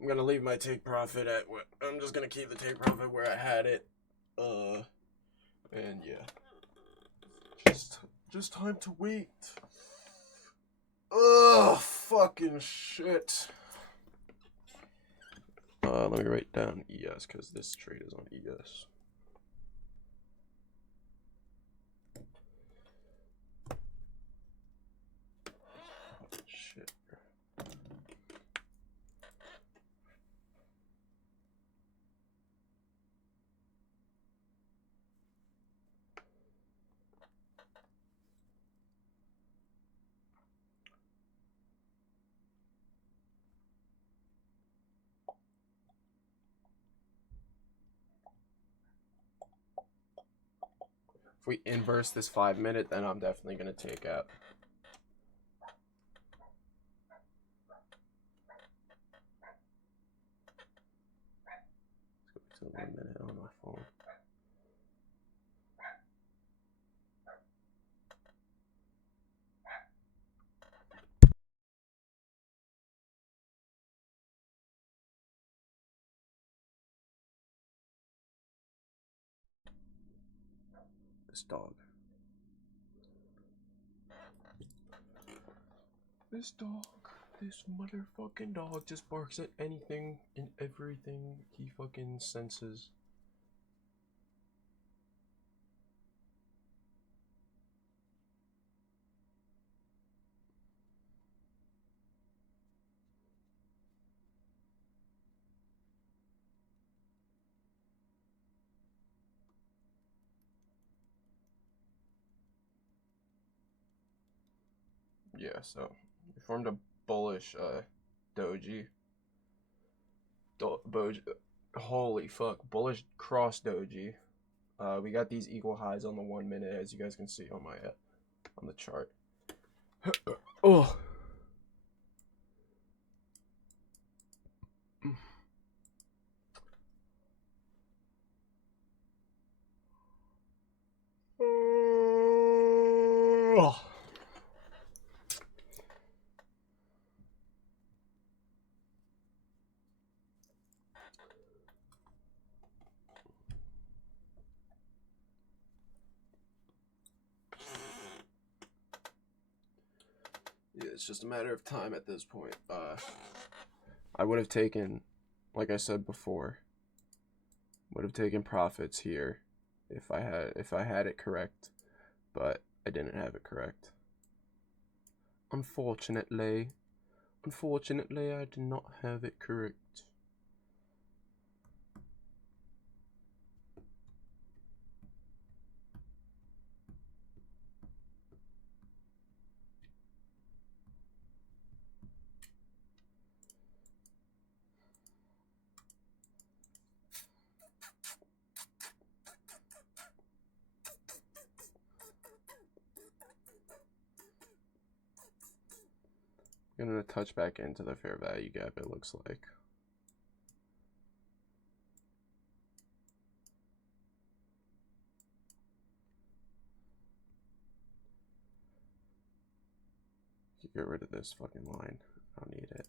I'm gonna leave my take profit at what I'm just gonna keep the take profit where I had it. And yeah. Just time to wait. Ugh, fucking shit. Let me write down ES because this trade is on ES. Shit. If we inverse this 5 minute, then I'm definitely gonna take out. Let's go to 1 minute on my phone. This dog. This dog. This motherfucking dog just barks at anything and everything he fucking senses. Yeah, so we formed a bullish doji. Holy fuck, bullish cross doji. We got these equal highs on the 1 minute, as you guys can see on my on the chart. Oh. Oh. Yeah, it's just a matter of time at this point. I would have taken, like I said before, would have taken profits here if I had it correct, but I didn't have it correct. Unfortunately, I did not have it correct. I'm gonna touch back into the fair value gap, it looks like. get rid of this fucking line. I don't need it.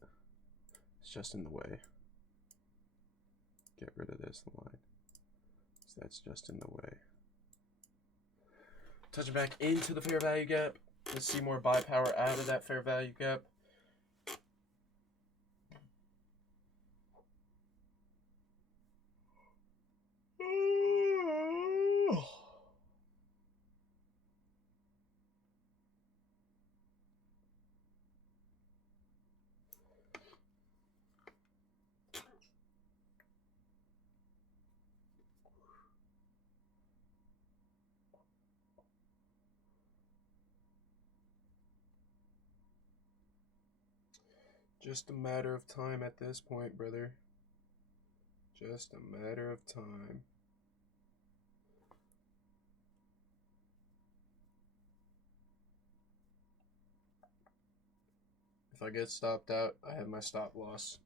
It's just in the way. Get rid of this line. So that's just in the way. Touch it back into the fair value gap. Let's see more buy power out of that fair value gap. Just a matter of time at this point, brother. Just a matter of time. If I get stopped out, I have my stop loss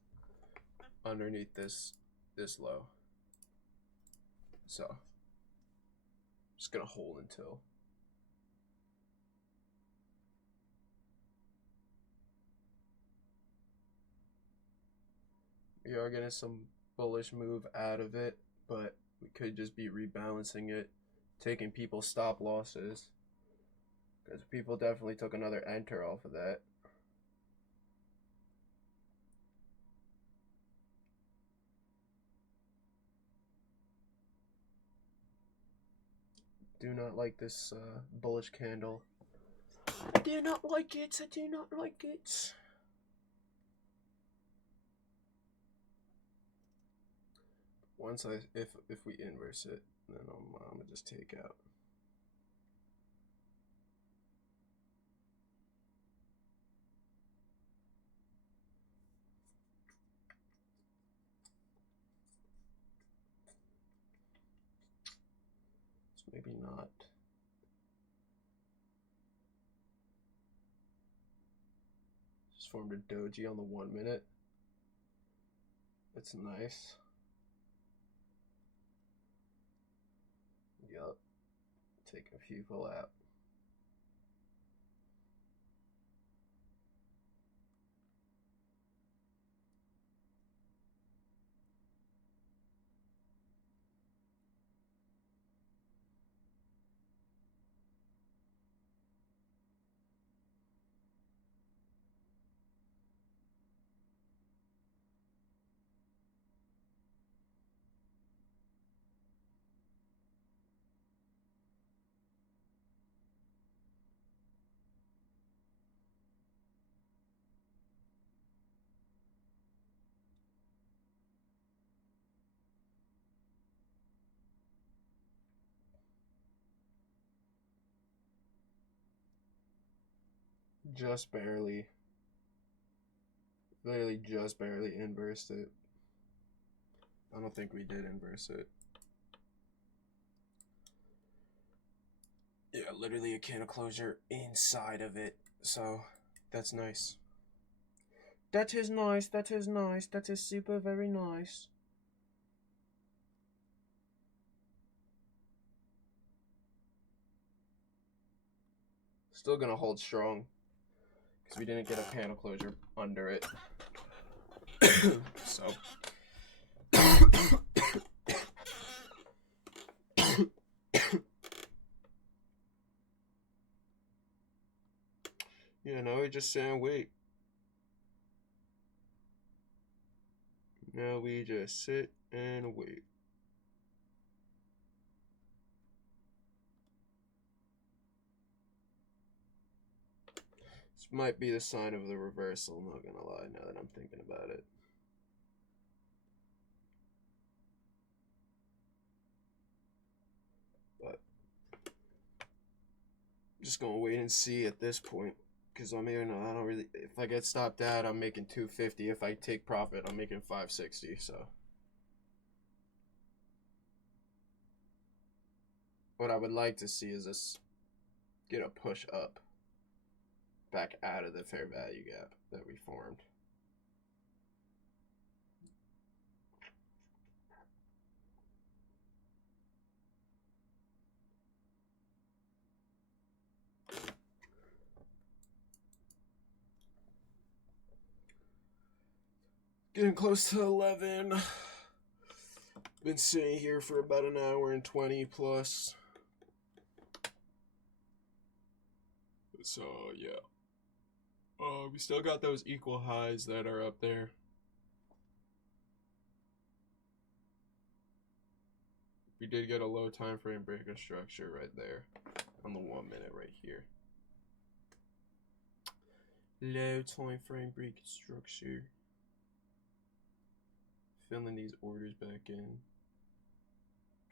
underneath this low. So, just gonna hold until. We are getting some bullish move out of it, but we could just be rebalancing it, taking people's stop losses, because people definitely took another enter off of that. Do not like this bullish candle. I do not like it. I do not like it. Once if we inverse it, then I'm gonna just take out. So maybe not. Just formed a doji on the 1 minute. That's nice. Yup. Take a few people out. Just barely. Literally just barely inversed it. I don't think we did inverse it. Yeah, literally a candle closure inside of it. So, that's nice. That is nice. That is nice. That is super very nice. Still gonna hold strong because we didn't get a panel closure under it. So. Yeah, now we just sit and wait. Now we just sit and wait. This might be the sign of the reversal, not gonna lie, now that I'm thinking about it. But I'm just gonna wait and see at this point. Because I mean, I don't really. If I get stopped out, I'm making 250. If I take profit, I'm making 560. So, what I would like to see is us get a push up back out of the fair value gap that we formed. Getting close to 11. Been sitting here for about an hour and 20 plus. So, yeah. We still got those equal highs that are up there. We did get a low time frame breaker structure right there on the 1 minute right here. Low time frame breaker structure. Filling these orders back in.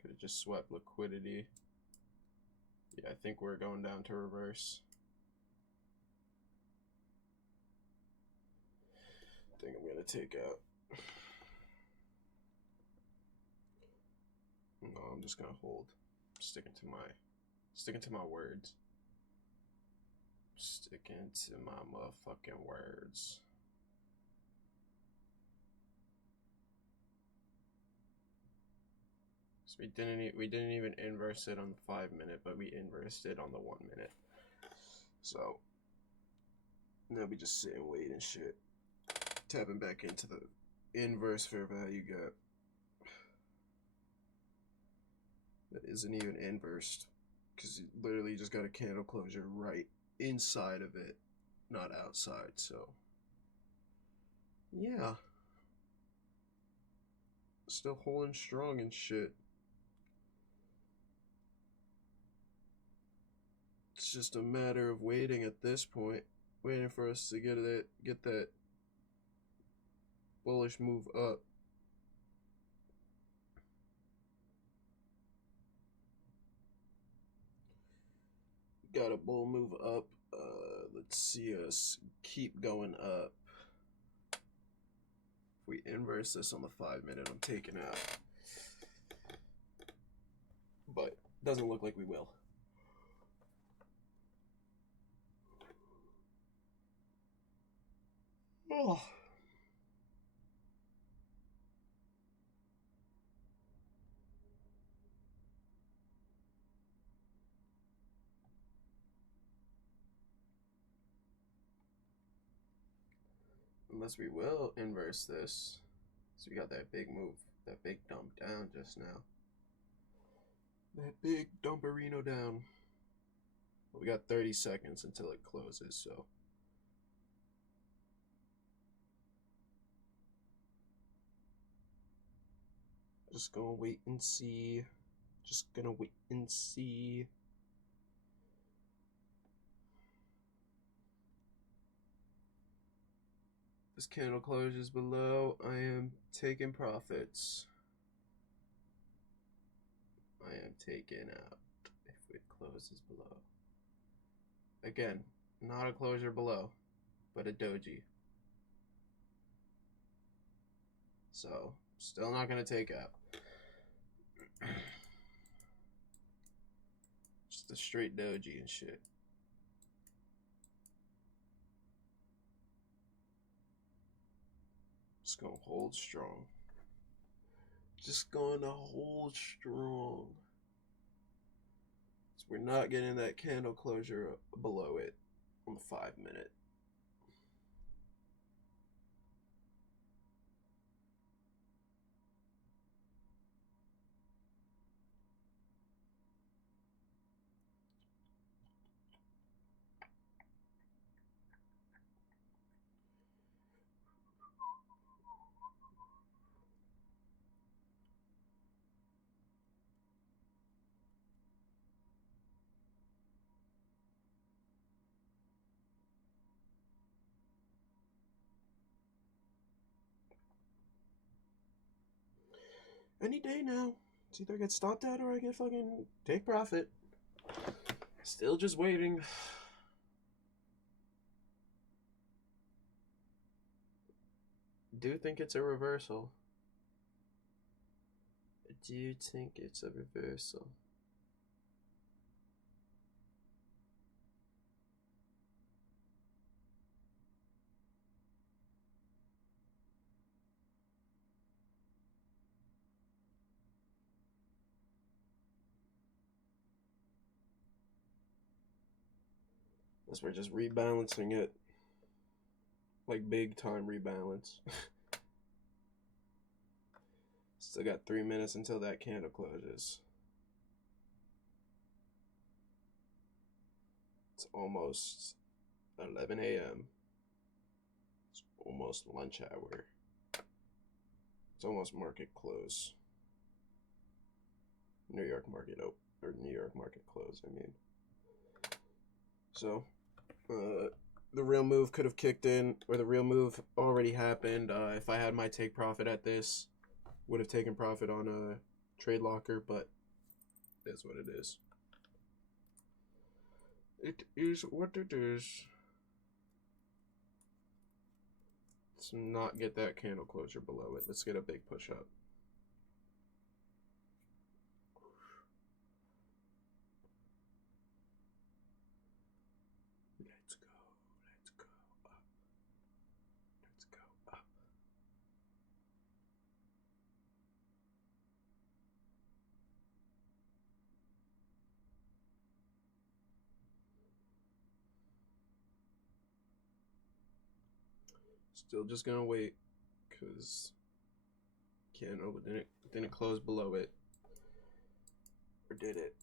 Could have just swept liquidity. Yeah, I think we're going down to reverse. I think I'm gonna take out. No, I'm just gonna hold. Sticking to my words. Sticking to my motherfucking words. So we didn't even inverse it on the 5 minute, but we inversed it on the 1 minute. So now we just sit and wait and shit. Tapping back into the inverse fair value gap. That isn't even inversed, because you literally just got a candle closure right inside of it, not outside. So yeah, still holding strong and shit. It's just a matter of waiting at this point, waiting for us to get that bullish move up. Got a bull move up. Let's see us keep going up. If we inverse this on the 5 minute, I'm taking out. But doesn't look like we will. Oh. Unless we will inverse this. So we got that big move, that big dump down just now. That big dumperino down. Well, we got 30 seconds until it closes, so. Just gonna wait and see. Just gonna wait and see. This candle closes below. I am taking profits. I am taking out if it closes below. Again, not a closure below, but a doji. So, still not gonna take out. Just a straight doji and shit. Just gonna hold strong. Just going to hold strong. So we're not getting that candle closure below it on the 5 minute. Any day now. It's either get stopped out or I get fucking take profit. Still just waiting. Do think it's a reversal. I do think it's a reversal. Unless we're just rebalancing it. Like big time rebalance. Still got 3 minutes until that candle closes. It's almost 11 a.m. It's almost lunch hour. It's almost market close. New York market or New York market close, I mean. So, the real move could have kicked in, or the real move already happened. If I had my take profit at this, would have taken profit on a trade locker, but that's what it is. It is what it is. Let's not get that candle closure below it. Let's get a big push up. Let's go. Let's go up. Let's go up. Still just gonna wait, cause candle didn't close below it, or did it?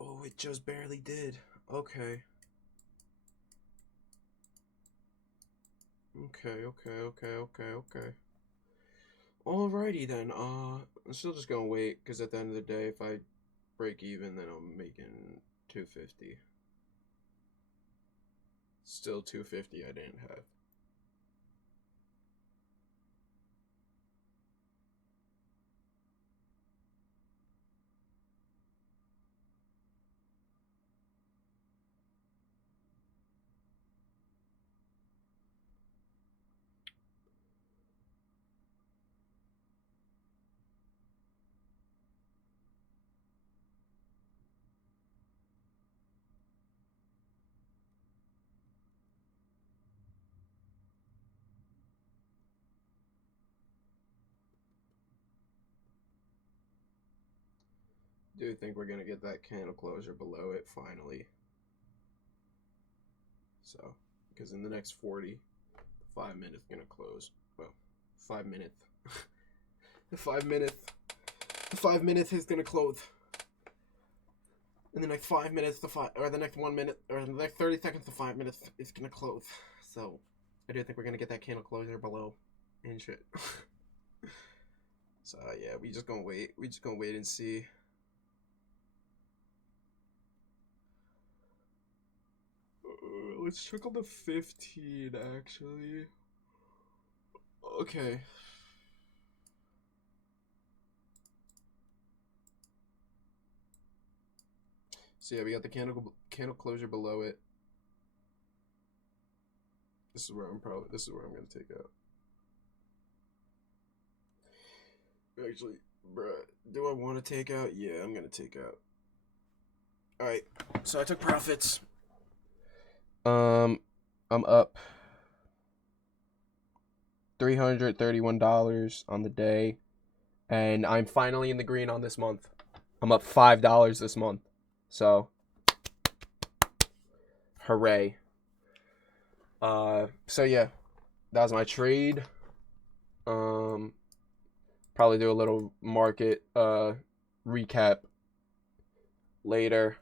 Oh, it just barely did. Okay. Okay. Alrighty then. I'm still just gonna wait, cause at the end of the day, if I break even, then I'm making 250. Still 250 I didn't have. Do think we're gonna get that candle closure below it finally. So, because in the next 40, 5 minutes gonna close. Well, 5 minutes. the 5 minutes. The 5 minutes is gonna close. In the next 5 minutes, the next 1 minute, or the next 30 seconds to 5 minutes is gonna close. So, I do think we're gonna get that candle closure below and shit. So yeah, we just gonna wait. We just gonna wait and see. Let's check on the 15 actually. Okay. So yeah, we got the candle closure below it. This is where I'm gonna take out. Actually, bruh, do I want to take out? Yeah, I'm gonna take out. Alright, so I took profits. I'm up $331 on the day, and I'm finally in the green on this month. I'm up $5 this month. So hooray. So yeah, that was my trade. Probably do a little market recap later.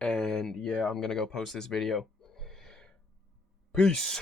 And yeah, I'm gonna go post this video. Peace.